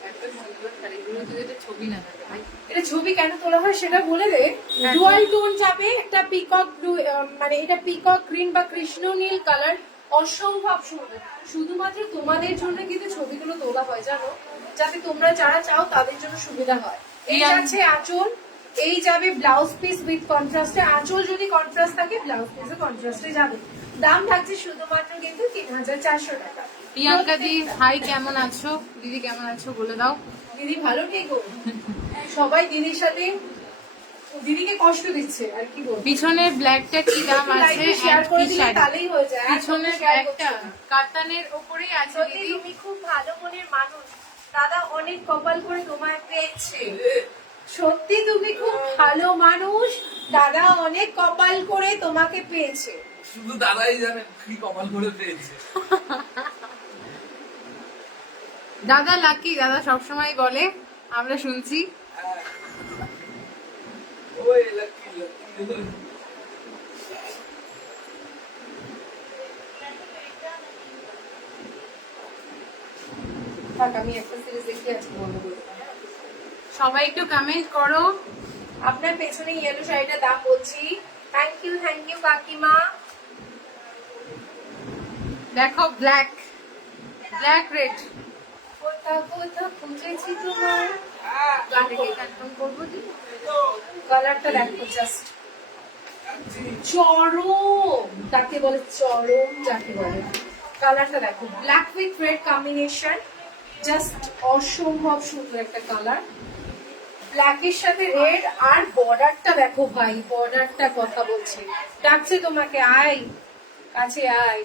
একটা সুন্দর শাড়ি, এগুলো যদি একটা ছবি না থাকে ভাই। এটা ছবি কেন তোলা হয় সেটা বলে দে। ডুয়াল টোন যাবে, একটা পিকক ব্লু, মানে এটা পিকক গ্রিন বা কৃষ্ণ নীল কালার, অসম্ভব সুন্দর। শুধুমাত্র তোমাদের জন্য কিন্তু ছবিগুলো তোলা হয় জানো, যাতে তোমরা যারা চাও তাদের জন্য সুবিধা হয়। এই যাচ্ছে আঁচল, এই যাবে ব্লাউজ পিস উইথ কন্ট্রাস্টে। আঁচল যদি কন্ট্রাস্ট থাকে, ব্লাউজ পিসে কন্ট্রাস্টে যাবে। দাম থাকছে শুধুমাত্র কিন্তু 3400 টাকা। প্রিয়াঙ্কা দি হাই, কেমন আছো? দিদি কেমন আছো বলে দাও। দিদি ভালো নেই গো, সবাই দিদির সাথে দিদিকে কষ্ট দিচ্ছে আর কি বলবো। পিছনের ব্ল্যাকটা কি দাম আছে? শেয়ার and করে কি দিলে শাড়ি? তাহলেই হয়ে যায়। পিছনের ব্ল্যাকটা কাতানের উপরেই আছে সত্যি দিদি। তুমি খুব ভালো মনের মানুষ, দাদা অনেক কপাল করে তোমায় পেয়েছে। সত্যি তুমি খুব ভালো মানুষ, দাদা অনেক কপাল করে তোমাকে পেয়েছে। শুধু দাদাই জানে কি কপাল করে পেয়েছে। দাদা লাকি, দাদা সবসময় বলে, আমরা শুনছি। ওই লাকি লাকি। থাক, আমি একটা সিরিজ দেখি আজকে বন্ধ করে দেবো। সবাই একটু কমেন্ট করো। আপনার পেছনে ইয়েলো শাড়িটার দাম বলছি। থ্যাংক ইউ কাকিমা। দেখো ব্ল্যাক, ব্ল্যাক রেড। কোথা কোথা খুঁজেছি তোমার, গানটাকে কনফার্ম করবো দি। কালারটা দেখো, জাস্ট চরম তাকে বলে, চরম যাকে বলে। কালারটা দেখো, black with red combination, just অসম্ভব সুন্দর একটা কালার। ব্ল্যাকের সাথে রেড, আর বর্ডারটা দেখো ভাই, বর্ডারটা কথা বলছে, ডাকছে তোমাকে, আয় কাছে আয়।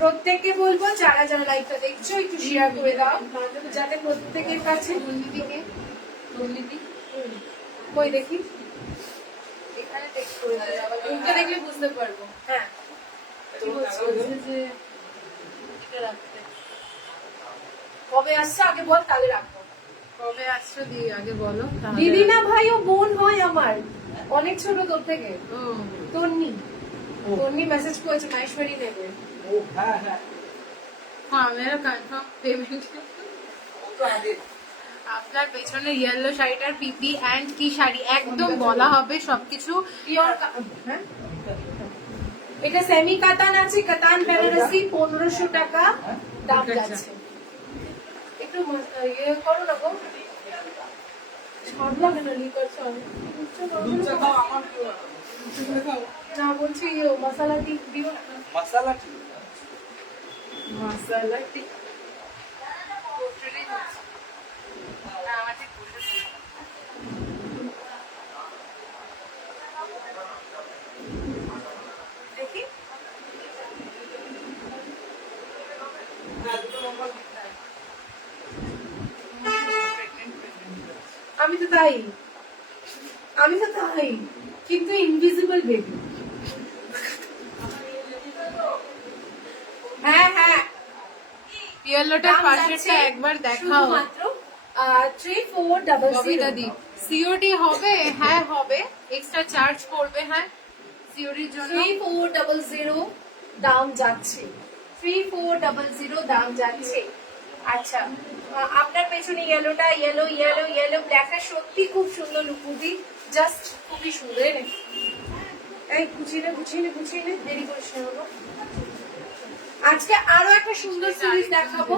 প্রত্যেককে বলবো যারা যারা লাইভটা দেখছো একটু শেয়ার করে দাও, যাতে প্রত্যেকের কাছে। দুর্নীতিকে, দুর্নীতি কই দেখি, এখানে টেক্সট করে দেয়, আবার মুখটা দেখলে বুঝতে পারবো। হ্যাঁ, তো বলছে যে এটা রাখতে। কবে আসছে আগে বল, তাহলে রাখবো। কবে আসছো দি আগে বলো তাহলে। দিদি না ভাই, ও বোন হয় আমার, অনেক ছোট তোর থেকে। ও তন্নি মেসেজ করেছে মাহেশ্বরী নেবে। ও হ্যাঁ হ্যাঁ, হ্যাঁ মেরা কনফার্ম পেমেন্ট। ও তো আগে আপনার পেছনে ইয়েলো শাড়িটার পিপি এন্ড কি শাড়ি একদম বলা হবে সবকিছু। পিওর, হ্যাঁ এটা সেমি কাতান আছে, কাতান বেনারসি 1500 টাকা দাম যাচ্ছে। একটু ইয়ে করো না গো, সব লাগে না লিকার চল দুধ চা খাও, আমার কি বলো? না বলছি ইয়ে মশলা ঠিক দিও না। মশলা ঠিক মশলা ঠিক দেখি। আমি তো তাই, কিন্তু ইনভিজিবল বেবি। হ্যাঁ হ্যাঁ, ইয়েলোটার দাম পাশেরটা যাচ্ছে একবার দেখাও শুধুমাত্র 3400। কবিতা দি। সিওডি হবে? হ্যাঁ হবে, এক্সট্রা চার্জ পড়বে। হ্যাঁ সিওডির জন্য 3400 দাম যাচ্ছে, 3400 দাম যাচ্ছে। আচ্ছা, আপনার পেছনে ইয়েলোটা, ইয়েলো ব্ল্যাকটা সত্যি খুব সুন্দর লুকুদি, জাস্ট খুবই সুন্দর। এই গুছিয়ে নে, দেরি করিস না বাবা। আজকে আরো একটা সুন্দর সিরিজ দেখাবো,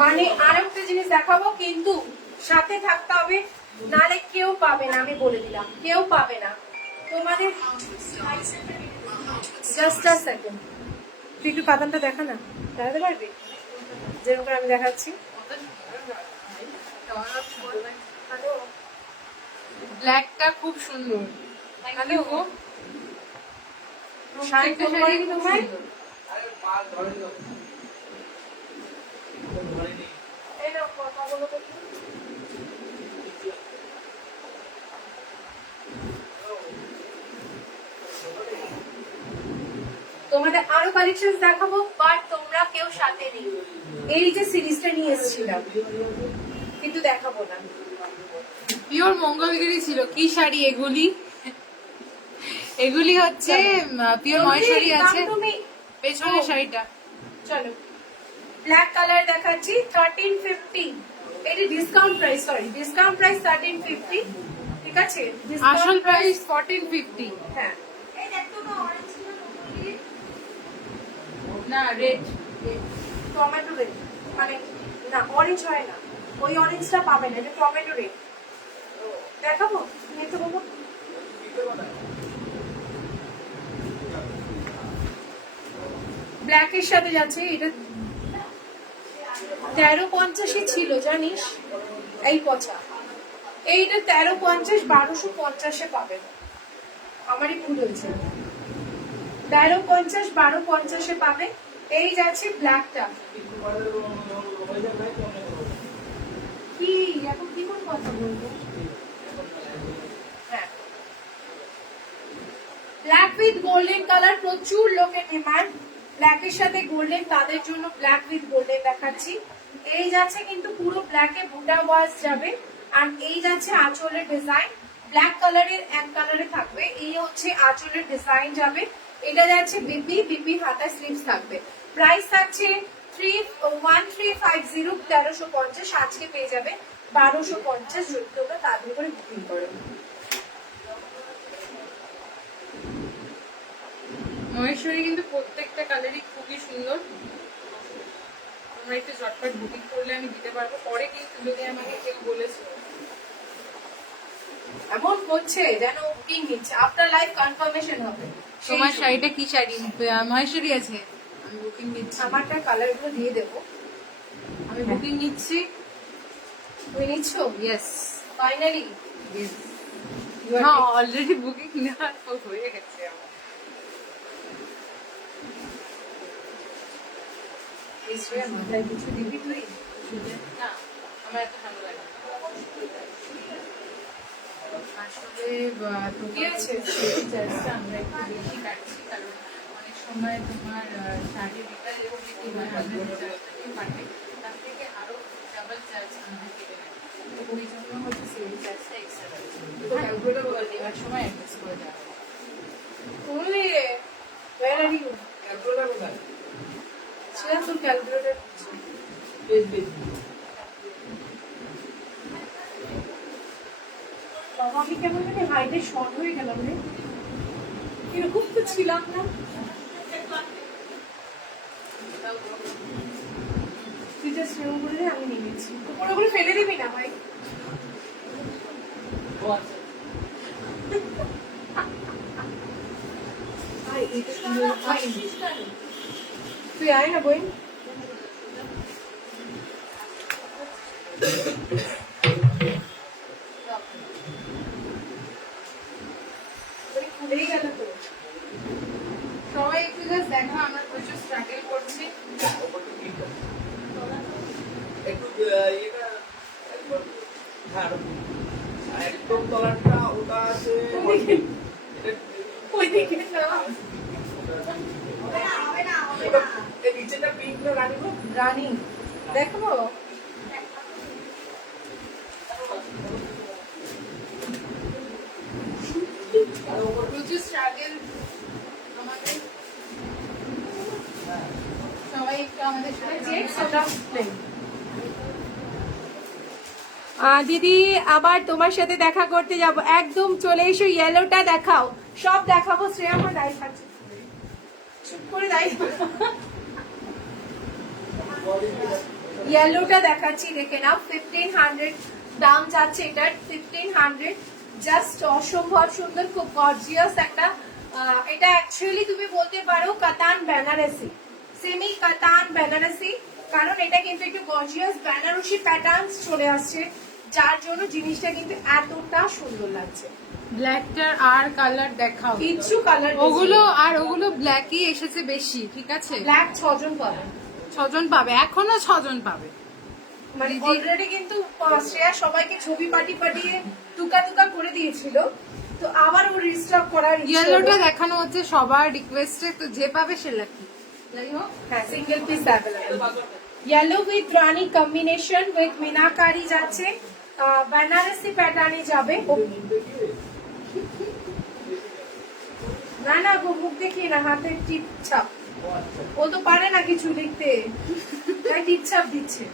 মানে আর একটা জিনিস দেখাবো, কিন্তু সাথে থাকতে হবে, নালে কেউ পাবে না, আমি বলে দিলাম কেউ পাবে না তোমাদের। জাস্ট আ সেকেন্ড, তুই একটু কাতানটা দেখা না, দেখাতে পারবি যেরকম করে আমি দেখাচ্ছি। ব্ল্যাকটা খুব সুন্দর। হ্যালো গো, শাড়িটা শাড়ি খুব তোমার সুন্দর। আরে মাল ধরে দাও, ধরেনি। এই নাও কথা বলো তো একটু। তোমাদের আরো কালেকশন দেখাবো, বাট তোমরা কেউ সাথে নেই। এই যে সিরিজটা নিয়ে এসেছিলাম, কিন্তু দেখাবো না। পিওর মঙ্গলগিরি ছিল। কি শাড়ি এগুলি? এগুলি হচ্ছে পিওর মহেশ্বরী আছে। তুমি পেছনের শাড়িটা চলো, ব্ল্যাক কালার দেখাচ্ছি 1350। এটি discount price, sorry discount price 1350, ঠিক আছে? আসল প্রাইস 1450। হ্যাঁ, এই দেখো না অরেঞ্জ ছিল মঙ্গলগিরি, না রেড। টমেটো রেড, মানে না অরেঞ্জ হয় না, ওই অরেঞ্জটা পাবে না, এটা টমেটো রেড। দেখাবো নিয়ে তো বাবা, ব্ল্যাকের সাথে যাচ্ছে এটা। 1350 ছিল জানিস, এই পচা এইটা 1350, 1250 পাবে। আমারই ভুল হয়েছে, 1350 1250 পাবে। এই যাচ্ছে ব্ল্যাকটা। কি এখন কি কোন কথা বলবো? হ্যাঁ, ব্ল্যাক উইথ গোল্ডেন কালার, প্রচুর লোকের ডিমান্ড। ব্ল্যাকের সাথে গোল্ডেন, তাদের জন্য ব্ল্যাক উইথ গোল্ডেন দেখাচ্ছি। এই যাচ্ছে কিন্তু পুরো ব্ল্যাকে বুটা ওয়াশ যাবে, আর এই যাচ্ছে আঁচলের ডিজাইন। ব্ল্যাক কালারের এক কালারে থাকবে, এই হচ্ছে আঁচলের ডিজাইন যাবে। এটা যাচ্ছে বিপি হাতা স্লিভস থাকবে। প্রাইস থাকছে 1350, 1350। আজকে পেয়ে যাবে 1250 যদি তোমরা তাড়াতাড়ি করে বুকিং করো। মহেশ্বরী কিন্তু প্রত্যেকটা কালারই খুবই সুন্দর। তোমরা একটু ঝটপট বুকিং করলে আমি দিতে পারবো পরে, কিন্তু যদি আমাকে কেউ বলেছে এমন করছে যেন বুকিং নিচ্ছে, আপনার লাইভ কনফার্মেশন হবে। তোমার শাড়িটা কি শাড়ি? মহেশ্বরী আছে, আমি বুকিং নিচ্ছি। আমারটা কালার গুলো দিয়ে দেবো। আমি বুকিং নিচ্ছি। তুমি নিচ্ছ ইয়েস ফাইনালি? ইয়েস। হ্যাঁ অলরেডি বুকিং নেওয়া হয়ে গেছে আমার। মাথায় কিছু দিবি তুই? না আমার এত ভালো লাগে না। আসলে কি আছে? চার্জটা আমরা একটু বেশি কাটছি, কারণ অনেক সময় তোমার শাড়ির রিটার্ন এবং বিক্রি হয়, আমাদের চার্জটা কাটে। ওই জন্য হচ্ছে সিভিল ট্যাক্সটা এক্সট্রা তো ক্যালকুলেটর কোথায়? নেওয়ার সময় অ্যাডজাস্ট করে দেওয়া হবে। Only where are you? Calculator কোথায়? Shreya, তোর ক্যালকুলেটর পেজ পেজ। বাবা, আমি কেমন জানি হাইটে শর্ট হয়ে গেলাম রে। এরকম তো ছিলাম না। তুই জাস্ট এরকম করে দে, আমি নিয়ে নিচ্ছি। উপরে ওগুলো ফেলে দিবি না ভাই। ও আচ্ছা। ভাই, এটা সুন্দর। ভাই, তুই আয় না বই। খুলেই গেল তো। সবাই একটু জাস্ট দেখো, আমরা প্রচুর স্ট্রাগল করছি। ওপরটা ঠিক আছে। একটু এটা একবার হ্যাঁ আর একদম তলাটা ওটা আছে ওইদিকে না। এই নিচেটা পিঙ্ক না রানী গো? রানী দেখবো। প্রচুর স্ট্রাগল আমাদের। সবাই একটু আমাদের সাথে দিদি, আবার তোমার সাথে দেখা করতে যাব। একদম চলে এসো, ইয়েলোটা দেখাও। সব দেখাবো। শ্রেয়া আমার দায়ী থাকছে, চুপ করে দায়ী। ইয়েলোটা দেখাচ্ছি, দেখে নাও। 1500 দাম যাচ্ছে এটার। 1500, জাস্ট অসম্ভব সুন্দর, খুব গর্জিয়াস একটা। এটা অ্যাকচুয়ালি তুমি বলতে পারো কাতান বেনারসি, সেমি কাতান বেনারসি, কারণ এটা কিন্তু একটু গর্জিয়াস বেনারসি প্যাটার্ন চলে আসছে, যার জন্য জিনিসটা কিন্তু এতটা সুন্দর লাগছে। ব্ল্যাকটার আর কালার দেখাও। কিচ্ছু কালার ওগুলো ব্ল্যাকই এসেছে বেশি, ঠিক আছে? ব্ল্যাক 6 জন পাবে, 6 জন পাবে, এখনো 6 জন পাবে। মানে দিদি- অলরেডি কিন্তু শ্রেয়া সবাইকে ছবি পাঠিয়ে টুকা করে দিয়েছিল, তো আবার ও রিস্টক করার ইচ্ছে ইয়েলোটা হলো। দেখানো হচ্ছে সবার রিকোয়েস্টে, তো যে পাবে সে লাকি। যাই হোক, হ্যাঁ, single piece available. Yellow with Rani combination with meenakari যাচ্ছে, বেনারসি প্যাটার্নে যাবে। না না গো, মুখ দেখিয়ে না, হাতের টিপ ছাপ। ও তো পারে না কিছু লিখতে, তাই টিপ ছাপ দিচ্ছে।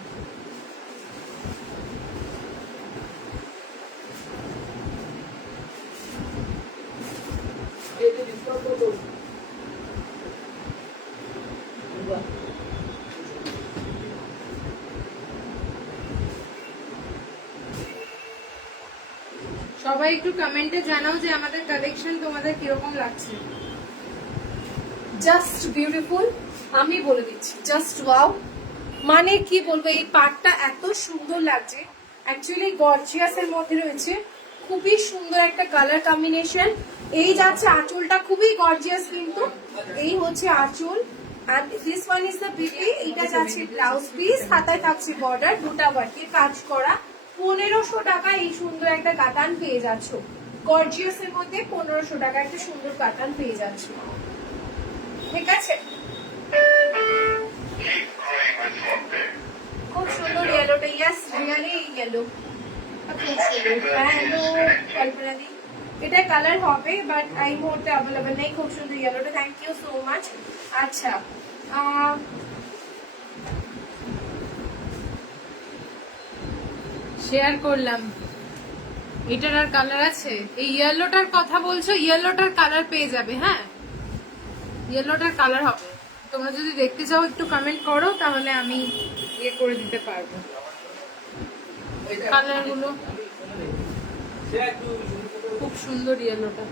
এই যে ডিসকাউন্ট কত? সবাই একটু কমেন্টে জানাও যে আমাদের কালেকশন তোমাদের কিরকম লাগছে। জাস্ট বিউটিফুল, আমি বলে দিচ্ছি, জাস্ট ওয়াও। মানে কি বলবো, এই পাটটা এত সুন্দর লাগছে। অ্যাকচুয়ালি গর্জিয়াস এর মধ্যে রয়েছে, খুবই সুন্দর একটা কালার কম্বিনেশন। এই যাচ্ছে আঁচলটা, খুবই গর্জিয়াস কিন্তু। এই হচ্ছে আঁচল, আর this one is the BP. এটা যাচ্ছে ব্লাউজ পিস, হাতায় থাকছে বর্ডার, দুটা ওয়ার্কের কাজ করা। 1500 টাকা এই সুন্দর একটা কাতান পেয়ে যাচ্ছ। গর্জিয়াস এর মধ্যে 1500 টাকা একটা সুন্দর কাতান পেয়ে যাচ্ছ, ঠিক আছে? খুব সুন্দর ইয়েলোটা, ইয়াস রিয়ালি ইয়েলো খুব সুন্দর। হ্যালো কল্পনা দি, এটা কালার হবে বাট এই মুহূর্তে অ্যাভেলেবল নেই। খুব সুন্দর ইয়েলোটা, থ্যাংক ইউ সো মাচ। আচ্ছা, শেয়ার করলাম। এটার আর কালার আছে? এই ইয়েলোটার কথা বলছো, ইয়েলোটার কালার পেয়ে যাবে। হ্যাঁ, ইয়েলোটার কালার হবে। তোমরা যদি দেখতে চাও একটু কমেন্ট করো, তাহলে আমি ইয়ে করে দিতে পারবো কালার গুলো। সে একটু খুব সুন্দর ইয়েলোটা।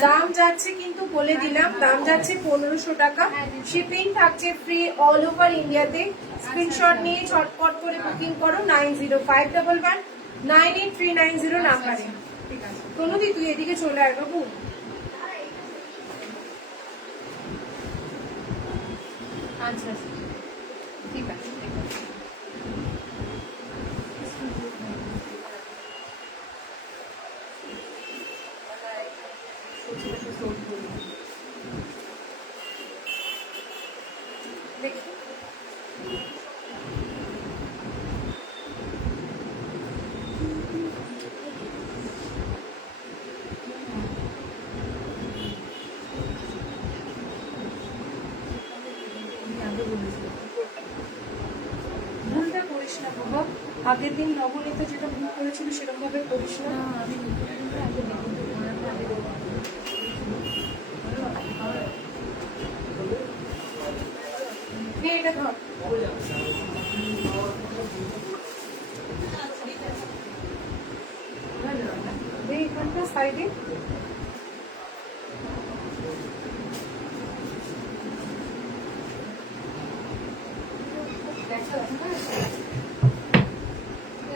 দাম যাচ্ছে কিন্তু বলে দিলাম, দাম যাচ্ছে 1500 টাকা। শিপিং থাকছে ফ্রি অল ওভার ইন্ডিয়াতে। স্ক্রিনশট নিয়ে ঝটপট করে বুকিং করো 905111 98390 নাম্বারে। ঠিক আছে, প্রণতি তুই এদিকে চলে আয় বাবু। আচ্ছা আচ্ছা, ঠিক আছে ঠিক আছে। দেখি আগের দিন নবনীতা যেটা বুক করেছিল সেরকম ভাবে করিস না। আমি নে এটা ধর। দে এখানটা সাইডে।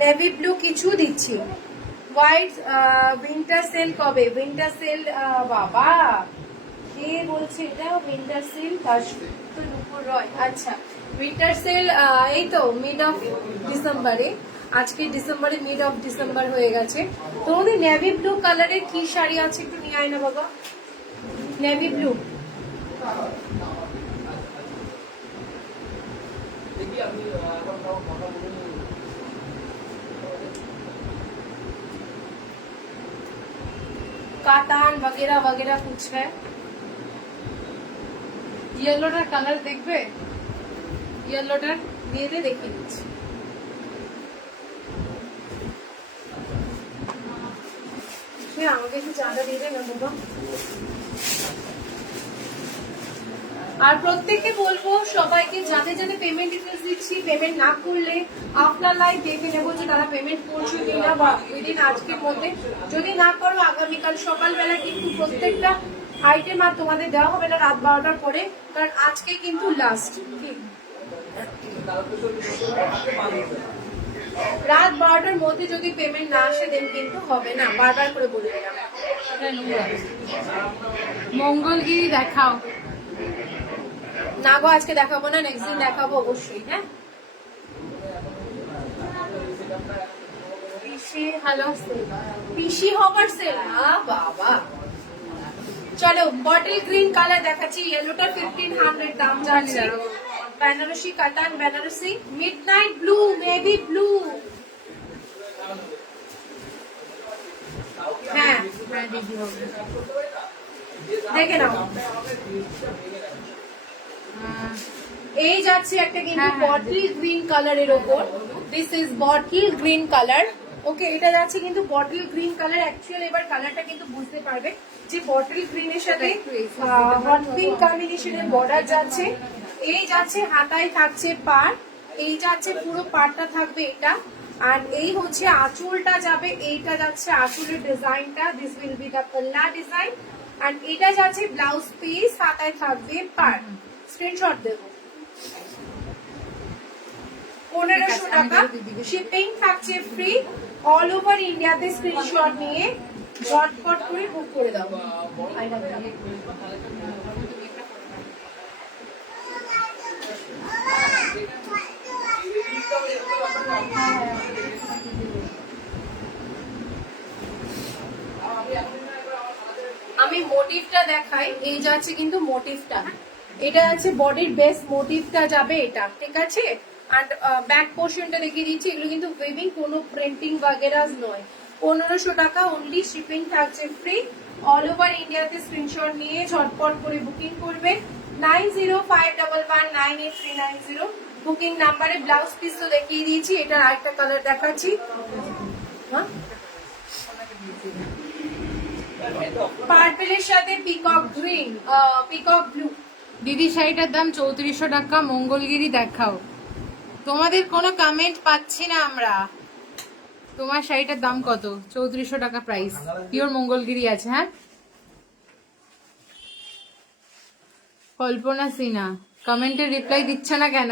নেভি ব্লু কিছু দিচ্ছি। হোয়াইট উইন্টার সেল কবে? উইন্টার সেল বাবা কে বলছে এটা উইন্টার সেল? তো নুপুর রয়। আচ্ছা উইন্টার সেল এই তো মিড অফ ডিসেম্বরে। আজকে ডিসেম্বরে মিড অফ ডিসেম্বর হয়ে গেছে। তোমাদের নেভি ব্লু কালারের কি শাড়ি আছে একটু নিয়ে আয় না বাবা। নেভি ব্লু দেখি আমি এখন কথা বলুন। कातान वगैरह वगैरह कुछ है। ইয়েলোটার কালার দেখবে? ইয়েলোটার দিয়ে দে দেখিয়ে দিচ্ছি। সে আমাকে একটু চাঁদা দিয়ে দেবে বাবা। আর প্রত্যেককে বলবো সবাইকে যাদের যাদের পেমেন্ট ডিটেলস দিচ্ছি, পেমেন্ট না করলে আপনার লাইভ দেখে নেবো যে তারা পেমেন্ট করছে কিনা বা উইদিন আজকের মধ্যে। যদি না করো আগামীকাল সকালবেলা কিন্তু প্রত্যেকটা আইটেম আর তোমাদের দেওয়া হবে না রাত 12টার পরে, কারণ আজকে কিন্তু লাস্ট। ঠিক রাত 12টার মধ্যে যদি পেমেন্ট না আসে দেন কিন্তু হবে না, বারবার করে বলে দিলাম। মঙ্গলগিরি দেখাও। না গো আজকে দেখাবো না, নেক্সট দিন দেখাবো অবশ্যই। হ্যাঁ পিসি হ্যালো পিসি হবার সেল বাবা। চলো বটল গ্রিন কালার দেখাচ্ছি, ইয়েলোটা 1500 দাম যাচ্ছে। Banarasi katan Banarasi midnight blue navy blue. হ্যাঁ দেখে নাও। এই যাচ্ছে একটা কিন্তু বটল গ্রিন কালারের ওপর। This is bottle green colour. Okay এটা যাচ্ছে কিন্তু বটল গ্রিন কালার। অ্যাকচুয়ালি এবার কালারটা কিন্তু বুঝতে পারবে যে বটল গ্রিনের সাথে হট পিঙ্ক কম্বিনেশনের বর্ডার যাচ্ছে। এই যাচ্ছে হাতায় থাকছে পাড়, এই যাচ্ছে পুরো পাড়টা থাকবে এটা। আর এই হচ্ছে আঁচলটা যাবে, এইটা যাচ্ছে আঁচলের ডিজাইনটা। দিস উইল বি দ্য পাল্লা ডিজাইন। আর এটা যাচ্ছে ব্লাউজ পিস, হাতায় থাকবে পাড়। স্ক্রিনশট দেবো। 1500 টাকা শিপিং থাকছে ফ্রি। অল ওভার ইন্ডিয়াতে স্ক্রিনশট নিয়ে ঝটপট করে বুক করে দাও। আমি মোটিভটা দেখাই। এই যাচ্ছে কিন্তু মোটিভটা, এটা আছে বডির বেস মোটিভটা যাবে এটা, ঠিক আছে। আর ব্যাক পোর্শনটা দেখিয়ে দিচ্ছি। এগুলো কিন্তু ওয়েভিং, কোনো প্রিন্টিং বাগেরাজ নয়। 1500 টাকা অনলি, শিপিং থাকছে ফ্রি। অল ওভার ইন্ডিয়াতে স্ক্রিনশট নিয়ে ঝটপট করে বুকিং করবে। 905111983990 বুকিং নাম্বারে। ব্লাউজ পিস তো দেখিয়ে দিয়েছি, এটার আরেকটা কালার দেখাচ্ছি। হ্যাঁ পার্পেলের সাথে পিকক গ্রিন, পিকক ব্লু। দিদি শাড়িটার দাম 3400 টাকা। মঙ্গলগিরি দেখাও। তোমাদের কোনো কমেন্ট পাচ্ছি না আমরা। তোমার শাড়িটার দাম কত? 3400 টাকা প্রাইস। পিওর মঙ্গলগিরি আছে। হ্যাঁ কল্পনা সিনহা কমেন্টের রিপ্লাই দিচ্ছ না কেন?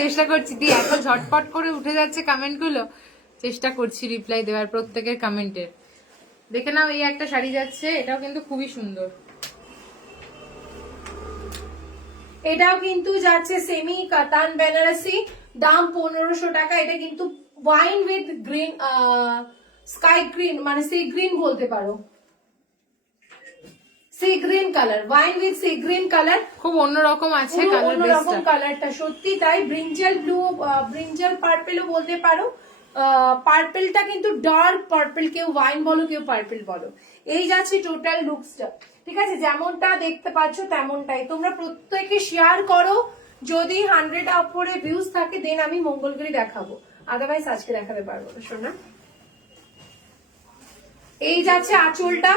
চেষ্টা করছি দি, এত ঝটপট করে উঠে যাচ্ছে কমেন্ট গুলো, চেষ্টা করছি রিপ্লাই দেওয়ার প্রত্যেকের কমেন্টের। দেখে নাও এই একটা শাড়ি যাচ্ছে, এটাও কিন্তু খুবই সুন্দর। এটাও কিন্তু যাচ্ছে সেমি কাতান বেনারসি, দাম 1500 টাকা। এটা কিন্তু wine with green, sky green মানে সি গ্রিন বলতে পারো, sea green colour, wine with sea green colour. খুব অন্যরকম আছে কালার অন্যরকম বেসটা। কালারটা সত্যি তাই। ব্রিঞ্জাল ব্লু, ব্রিঞ্জাল পার্পেলও বলতে পারো। পার্পেলটা কিন্তু ডার্ক পার্পেল, কেউ ওয়াইন বলো কেউ পার্পেল বলো। এই যাচ্ছে টোটাল লুকসটা, ঠিক আছে। যেমনটা দেখতে পাচ্ছ তেমনটাই। তোমরা প্রত্যেকে শেয়ার করো, যদি 100 উপরে ভিউজ থাকে দেন আমি মঙ্গলগিরি দেখাবো। আদারওয়াইজ আজকে দেখাতে পারবো না শোনা। এই যাচ্ছে আঁচলটা,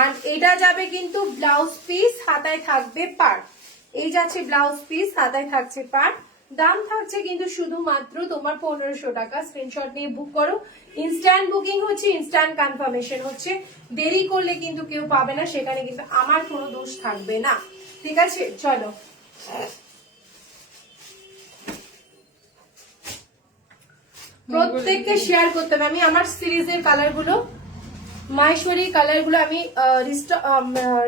আর এটা যাবে কিন্তু ব্লাউজ পিস, হাতায় থাকবে পাড়। এই যাচ্ছে ব্লাউজ পিস, হাতায় থাকছে পাড়। দাম থাকছে কিন্তু শুধুমাত্র তোমার 1500 টাকা। স্ক্রিনশট নিয়ে বুক করো। ইনস্ট্যান্ট বুকিং হচ্ছে, ইনস্ট্যান্ট কনফার্মেশন হচ্ছে। দেরি করলে কিন্তু কেউ পাবে না, সেখানে কিন্তু আমার কোনো দোষ থাকবে না। ঠিক আছে, চলো। প্রত্যেককে শেয়ার করতে হবে। আমি আমার সিরিজের কালার গুলো, মাহেশ্বরী কালার গুলো আমি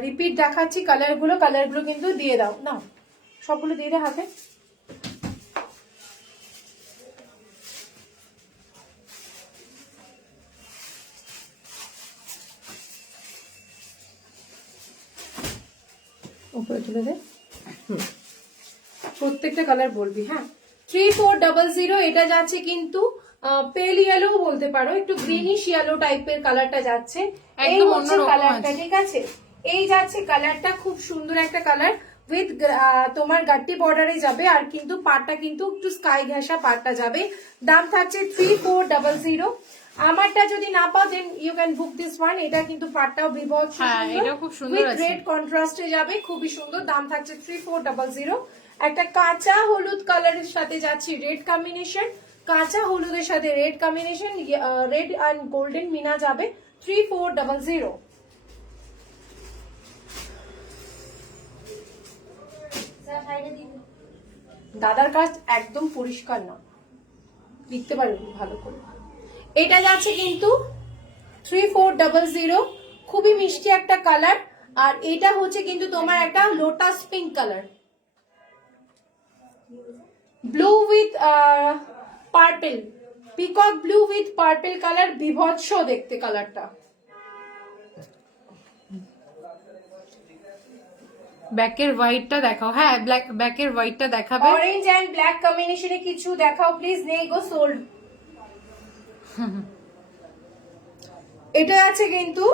রিপিট দেখাচ্ছি। কালার গুলো কিন্তু দিয়ে দাও না, সবগুলো দিয়ে দে হাতে। উপরে তুলে দে। প্রত্যেকটা কালার বলবি, হ্যাঁ। 3400 এটা যাচ্ছে কিন্তু পেল ইয়েলো বলতে পারো, একটু গ্রিনিশ ইয়েলো টাইপের কালারটা যাচ্ছে। এই একদম হচ্ছে অন্যরকম কালারটা, আছে। ঠিক আছে। এই যাচ্ছে কালারটা, খুব সুন্দর একটা কালার উইথ তোমার গাট্টি বর্ডারে যাবে, আর কিন্তু পাটটা কিন্তু একটু স্কাই ঘেঁষা পাটটা যাবে। দাম থাকছে 3400। আমারটা যদি না পাও then you can book this one. এটা কিন্তু পাটটাও বিভৎস হ্যাঁ, সুন্দর, এটাও খুব সুন্দর উইথ আছে। রেড কন্ট্রাস্টে যাবে, খুবই সুন্দর। দাম থাকছে 3400। একটা কাঁচা হলুদ কালারের সাথে যাচ্ছে রেড কম্বিনেশন, কাঁচা হলুদের সাথে red combination, red and golden মিনা যাবে 3400। দাদার কাজ একদম পরিষ্কার না, লিখতে পারবে খুব ভালো করে। এটা যাচ্ছে কিন্তু 3400, খুবই মিষ্টি একটা কালার। আর এটা হচ্ছে কিন্তু তোমার একটা lotus pink colour, blue with purple, peacock blue with purple colour, বিভৎস দেখতে কালারটা। ব্যাকের হোয়াইটটা দেখাও। হ্যাঁ, ব্যাকের হোয়াইটটা দেখাবে। অরেঞ্জ এন্ড ব্ল্যাক কম্বিনেশনে কিছু দেখাও প্লিজ। নেই গো, সোল্ড। এটা আছে কিন্তু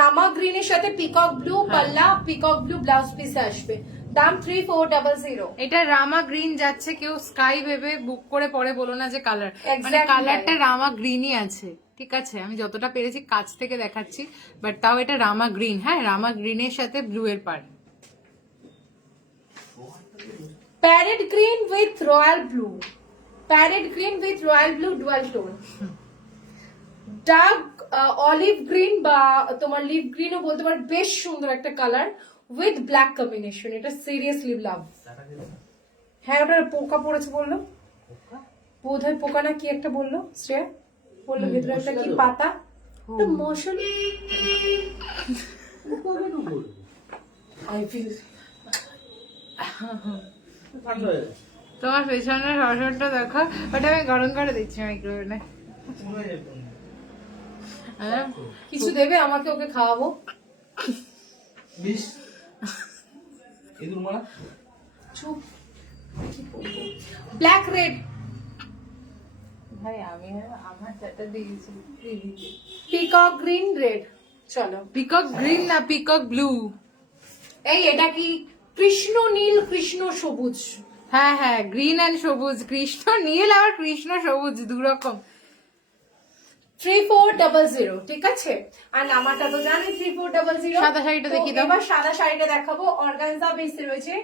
রামা গ্রিনের সাথে পিকক ব্লু পাল্লা, পিকক ব্লু ব্লাউজ পিস আসবে। দাম 3400। এটা রামা গ্রিন যাচ্ছে, কেউ স্কাই ভেবে বুক করে পরে বলো না যে কালার, মানে Exactly কালারটা রামা গ্রিনই আছে। ঠিক আছে, আমি যতটা পেরেছি কাছ থেকে দেখাচ্ছি, বাট তাও এটা রামা গ্রিন। হ্যাঁ, রামা গ্রিনের সাথে ব্লু এর পার। Parrot green with royal blue, parrot green with royal blue dual tone. Dark olive green বা তোমার লিভ গ্রিনও বলতে পারো, বেশ সুন্দর একটা কালার উইথ ব্ল্যাক কম্বিনেশন। এটা সিরিয়াসলি লাভ। হ্যাঁ, ওটা পোকা পড়েছে বললো, বোধ হয় পোকা না কি একটা বললো শ্রেয়া, বললো ভেতরে একটা কি পাতা, মশলা। আই ফিল তোমার পেছনের রসনটা দেখো, ওটা আমি গরম করে দিচ্ছি মাইক্রোওভেনে। হ্যাঁ, কিছু দেবে আমাকে, ওকে খাওয়াবো। বিশ ইঁদুর মারা চুপ। ব্ল্যাক রেড, ভাই আমি আমার চাটা দিয়েছি। Peacock green red. চলো, পিকক গ্রিন না পিকক ব্লু? এই এটা কি কৃষ্ণ নীল, কৃষ্ণ সবুজ। হ্যাঁ হ্যাঁ, গ্রিন এন্ড সবুজ, কৃষ্ণ নীল আবার কৃষ্ণ সবুজ দু রকম। 3400, ঠিক আছে। আর আমারটা তো জানি 3400। সাদা শাড়িটা দেখিয়ে দাও। এবার সাদা শাড়িটা দেখাবো, অর্গানজা বেসে রয়েছে।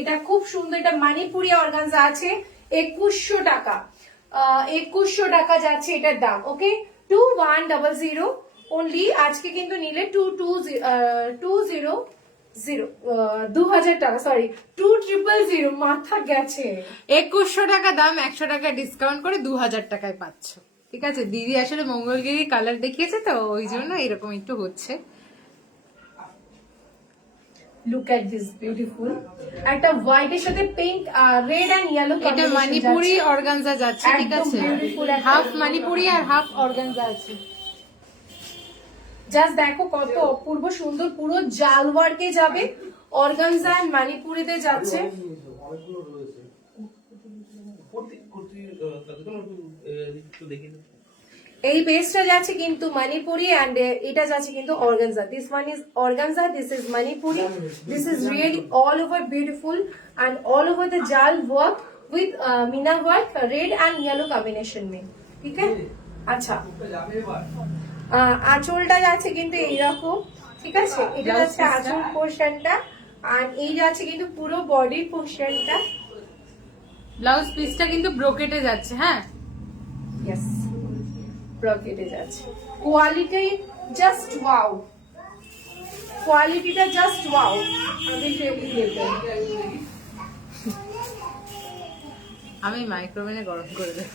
এটা খুব সুন্দর, এটা মানিপুরি অর্গানজা আছে। 2100 টাকা, 2100 টাকা যাচ্ছে এটার দাম। ওকে, 2100 অনলি। আজকে কিন্তু নিলে 2000 টাকা, সরি 2000, মাথা গেছে। 2100 টাকা দাম, 100 টাকা ডিসকাউন্ট করে 2000 টাকায় পাচ্ছ। ঠিক আছে, দিদি আসলে মঙ্গলগিরি কালার দেখিয়েছে তো ওই জন্য এরকম একটু হচ্ছে। লুক এট দিস বিউটিফুল, একটা হোয়াইটের সাথে পিঙ্ক, রেড এন্ড ইয়েলো। এটা মণিপুরি অর্গানজা যাচ্ছে, ঠিক একদম আছে। beautiful একটা হাফ মণিপুরি আর হাফ অর্গানজা আছে। জাস্ট দেখো কত অপূর্ব সুন্দর, পুরো জাল ওয়ার্কে যাবে। অর্গানজা এন্ড মণিপুরিতে যাচ্ছে। অনেকগুলো রয়েছে কুর্তি একটু দেখে নিন। এই বেসটা যাচ্ছে কিন্তু মণিপুরি, এন্ড এটা যাচ্ছে কিন্তু organza. This one is organza, this is Manipuri. This is really all over beautiful and all over the জাল ওয়ার্ক विथ मीना work red and yellow combination में, ठीक है। আচ্ছা, আঁচলটা যাচ্ছে কিন্তু এইরকম, ঠিক আছে, এটা যাচ্ছে আঁচল পোর্শনটা, আর এই যাচ্ছে কিন্তু পুরো বডি পোর্শনটা। ব্লাউজ পিসটা কিন্তু ব্রোকেটে যাচ্ছে, হ্যাঁ ইয়েস, ব্রকেটে যাচ্ছে। কোয়ালিটি জাস্ট ওয়াও, কোয়ালিটিটা জাস্ট ওয়াও। আমি টেলি দেবো, আমি মাইক্রোওভেনে গরম করে দেব।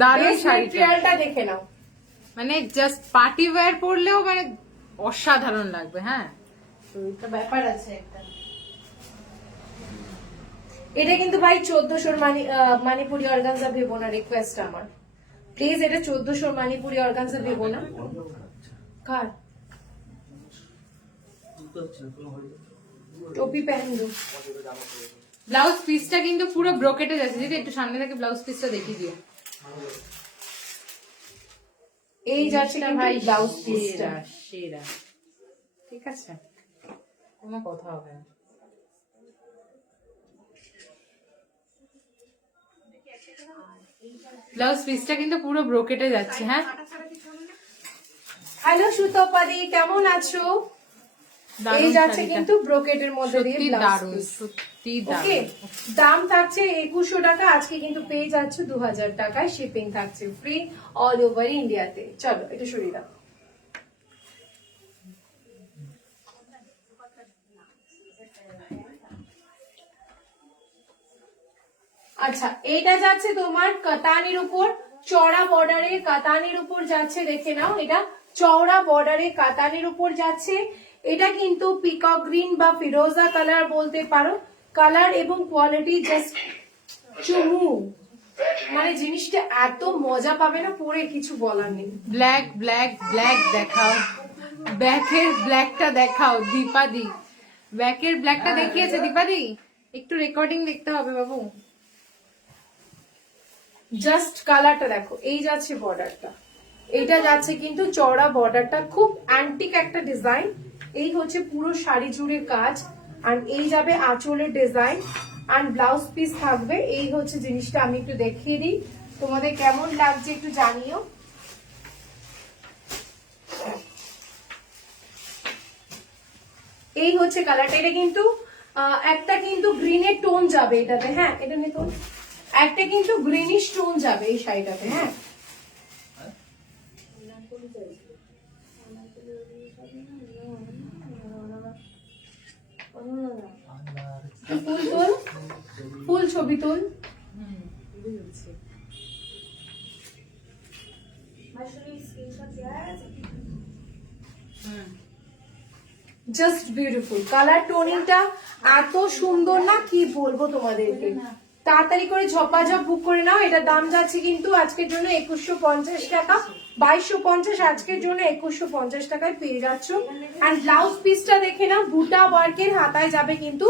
দারুণ শাড়িটা, মেটেরিয়ালটা দেখে নাও। মানে জাস্ট পার্টি ওয়্যার পরলেও মানে অসাধারণ লাগবে। হ্যাঁ, তো এটা ব্যাপার আছে একটা। এটা কিন্তু ভাই 1400 মানিপুরি অর্গানজা ভেবো না, রিকোয়েস্ট আমার, প্লিজ এটা 1400 মানিপুরি অর্গানজা ভেবো না। কার टोपी पहन दो। ব্লাউজ পিসটা কিন্তু পুরো ব্রোকেটে যাচ্ছে। দিদি একটু সামনে থেকে ব্লাউজ পিসটা দেখিয়ে দিও। এই যাচ্ছে কিন্তু ভাই ব্লাউজ পিসটা, সেরা সেরা, ঠিক আছে, কোনো কথা হবে না। ব্লাউজ পিসটা কিন্তু পুরো ব্রোকেটে যাচ্ছে। হ্যাঁ, হ্যালো সুতপাদি, কেমন আছো? দারুণ এই যাচ্ছে শাড়িটা। কিন্তু ব্রোকেটের মধ্যে দিয়ে সত্যি ব্লাউজ দারুণ, পিস। সত্যি ওকে, দারুণ। দাম থাকছে 2100 টাকা, আজকে কিন্তু পেয়ে যাচ্ছে 2000 টাকায়, শিপিং থাকছে ফ্রি অল ওভার ইন্ডিয়াতে। চলো এটা সরিয়ে দাও। আচ্ছা, এটা যাচ্ছে তোমার কাতানের উপর, চওড়া বর্ডারের কাতানের উপর যাচ্ছে, দেখে নাও, এটা চওড়া বর্ডারের কাতানের উপর যাচ্ছে। এটা কিন্তু পিকক গ্রিন বা ফিরোজা কালার বলতে পারো, কালার এবং কোয়ালিটি জাস্ট চুমু, মানে জিনিসটা এত মজা পাবে না পরে, কিছু বলার নেই। ব্ল্যাক ব্ল্যাক ব্ল্যাক দেখাও, ব্যাকের ব্ল্যাকটা দেখাও দীপাদি, ব্যাকের ব্ল্যাকটা দেখিয়েছে দীপাদি, একটু রেকর্ডিং দেখতে হবে বাবু। জাস্ট কালারটা দেখো, এই যাচ্ছে বর্ডারটা, এটা যাচ্ছে কিন্তু চওড়া বর্ডারটা, খুব অ্যান্টিক একটা ডিজাইন। এই হচ্ছে পুরো শাড়ি জুড়ে কাজ, আর এই যাবে আঁচলের ডিজাইন, আর ব্লাউজ পিস থাকবে। এই হচ্ছে জিনিসটা, আমি একটু দেখিয়ে দিই, তোমাদের কেমন লাগছে একটু জানিও। এই হচ্ছে কালারটা, এটা কিন্তু একটা কিন্তু গ্রিনের টোন যাবে এটাতে, হ্যাঁ এটা নিয়ে তো একটা কিন্তু গ্রিনিশ টোন যাবে এই শাড়িটাতে। হ্যাঁ, ফুল তোল, ফুল ছবি তোল। জাস্ট বিউটিফুল, কালার টোনিংটা এত সুন্দর না, কি বলবো তোমাদেরকে। তাড়াতাড়ি করে ঝপাঝপ বুক করে নাও। এটা দাম যাচ্ছে কিন্তু আজকের জন্য 2150 টাকা, 2250 আজকের জন্য 2150 টাকায় পেয়ে যাচ্ছ। এন্ড ব্লাউজ পিসটা দেখে নাও, বুটা ওয়ার্কের হাতায় যাবে কিন্তু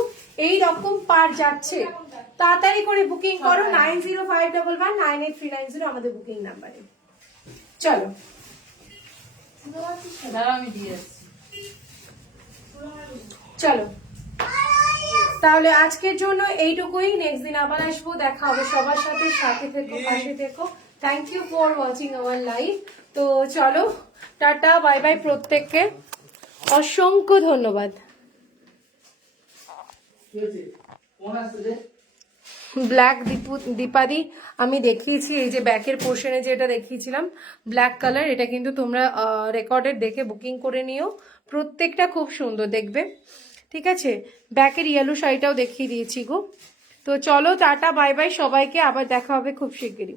এই রকম পার যাচ্ছে। তাড়াতাড়ি করে বুকিং করো 9051198390 আমাদের বুকিং নাম্বারে। চলো আমি দিয়ে আসছি। চলো তাহলে আজকের জন্য এইটুকুই, নেক্সট দিন আবার আসবো, দেখা হবে সবার সাথে, সাথে থেকো, পাশে থেকো। Thank you for watching our live. তো চলো, টাটা বাই বাই প্রত্যেককে, অসংখ্য ধন্যবাদ। ব্ল্যাক দীপাদি আমি দেখিয়েছি, এই যে ব্যাকের পোর্শনে যেটা দেখিয়েছিলাম ব্ল্যাক কালার, এটা কিন্তু তোমরা রেকর্ডের দেখে বুকিং করে নিও, প্রত্যেকটা খুব সুন্দর দেখবে, ঠিক আছে। ব্যাকের ইয়েলো শাড়িটাও দেখিয়ে দিয়েছি গো। তো চলো টাটা বাই বাই সবাইকে, আবার দেখা হবে খুব শিগগিরই।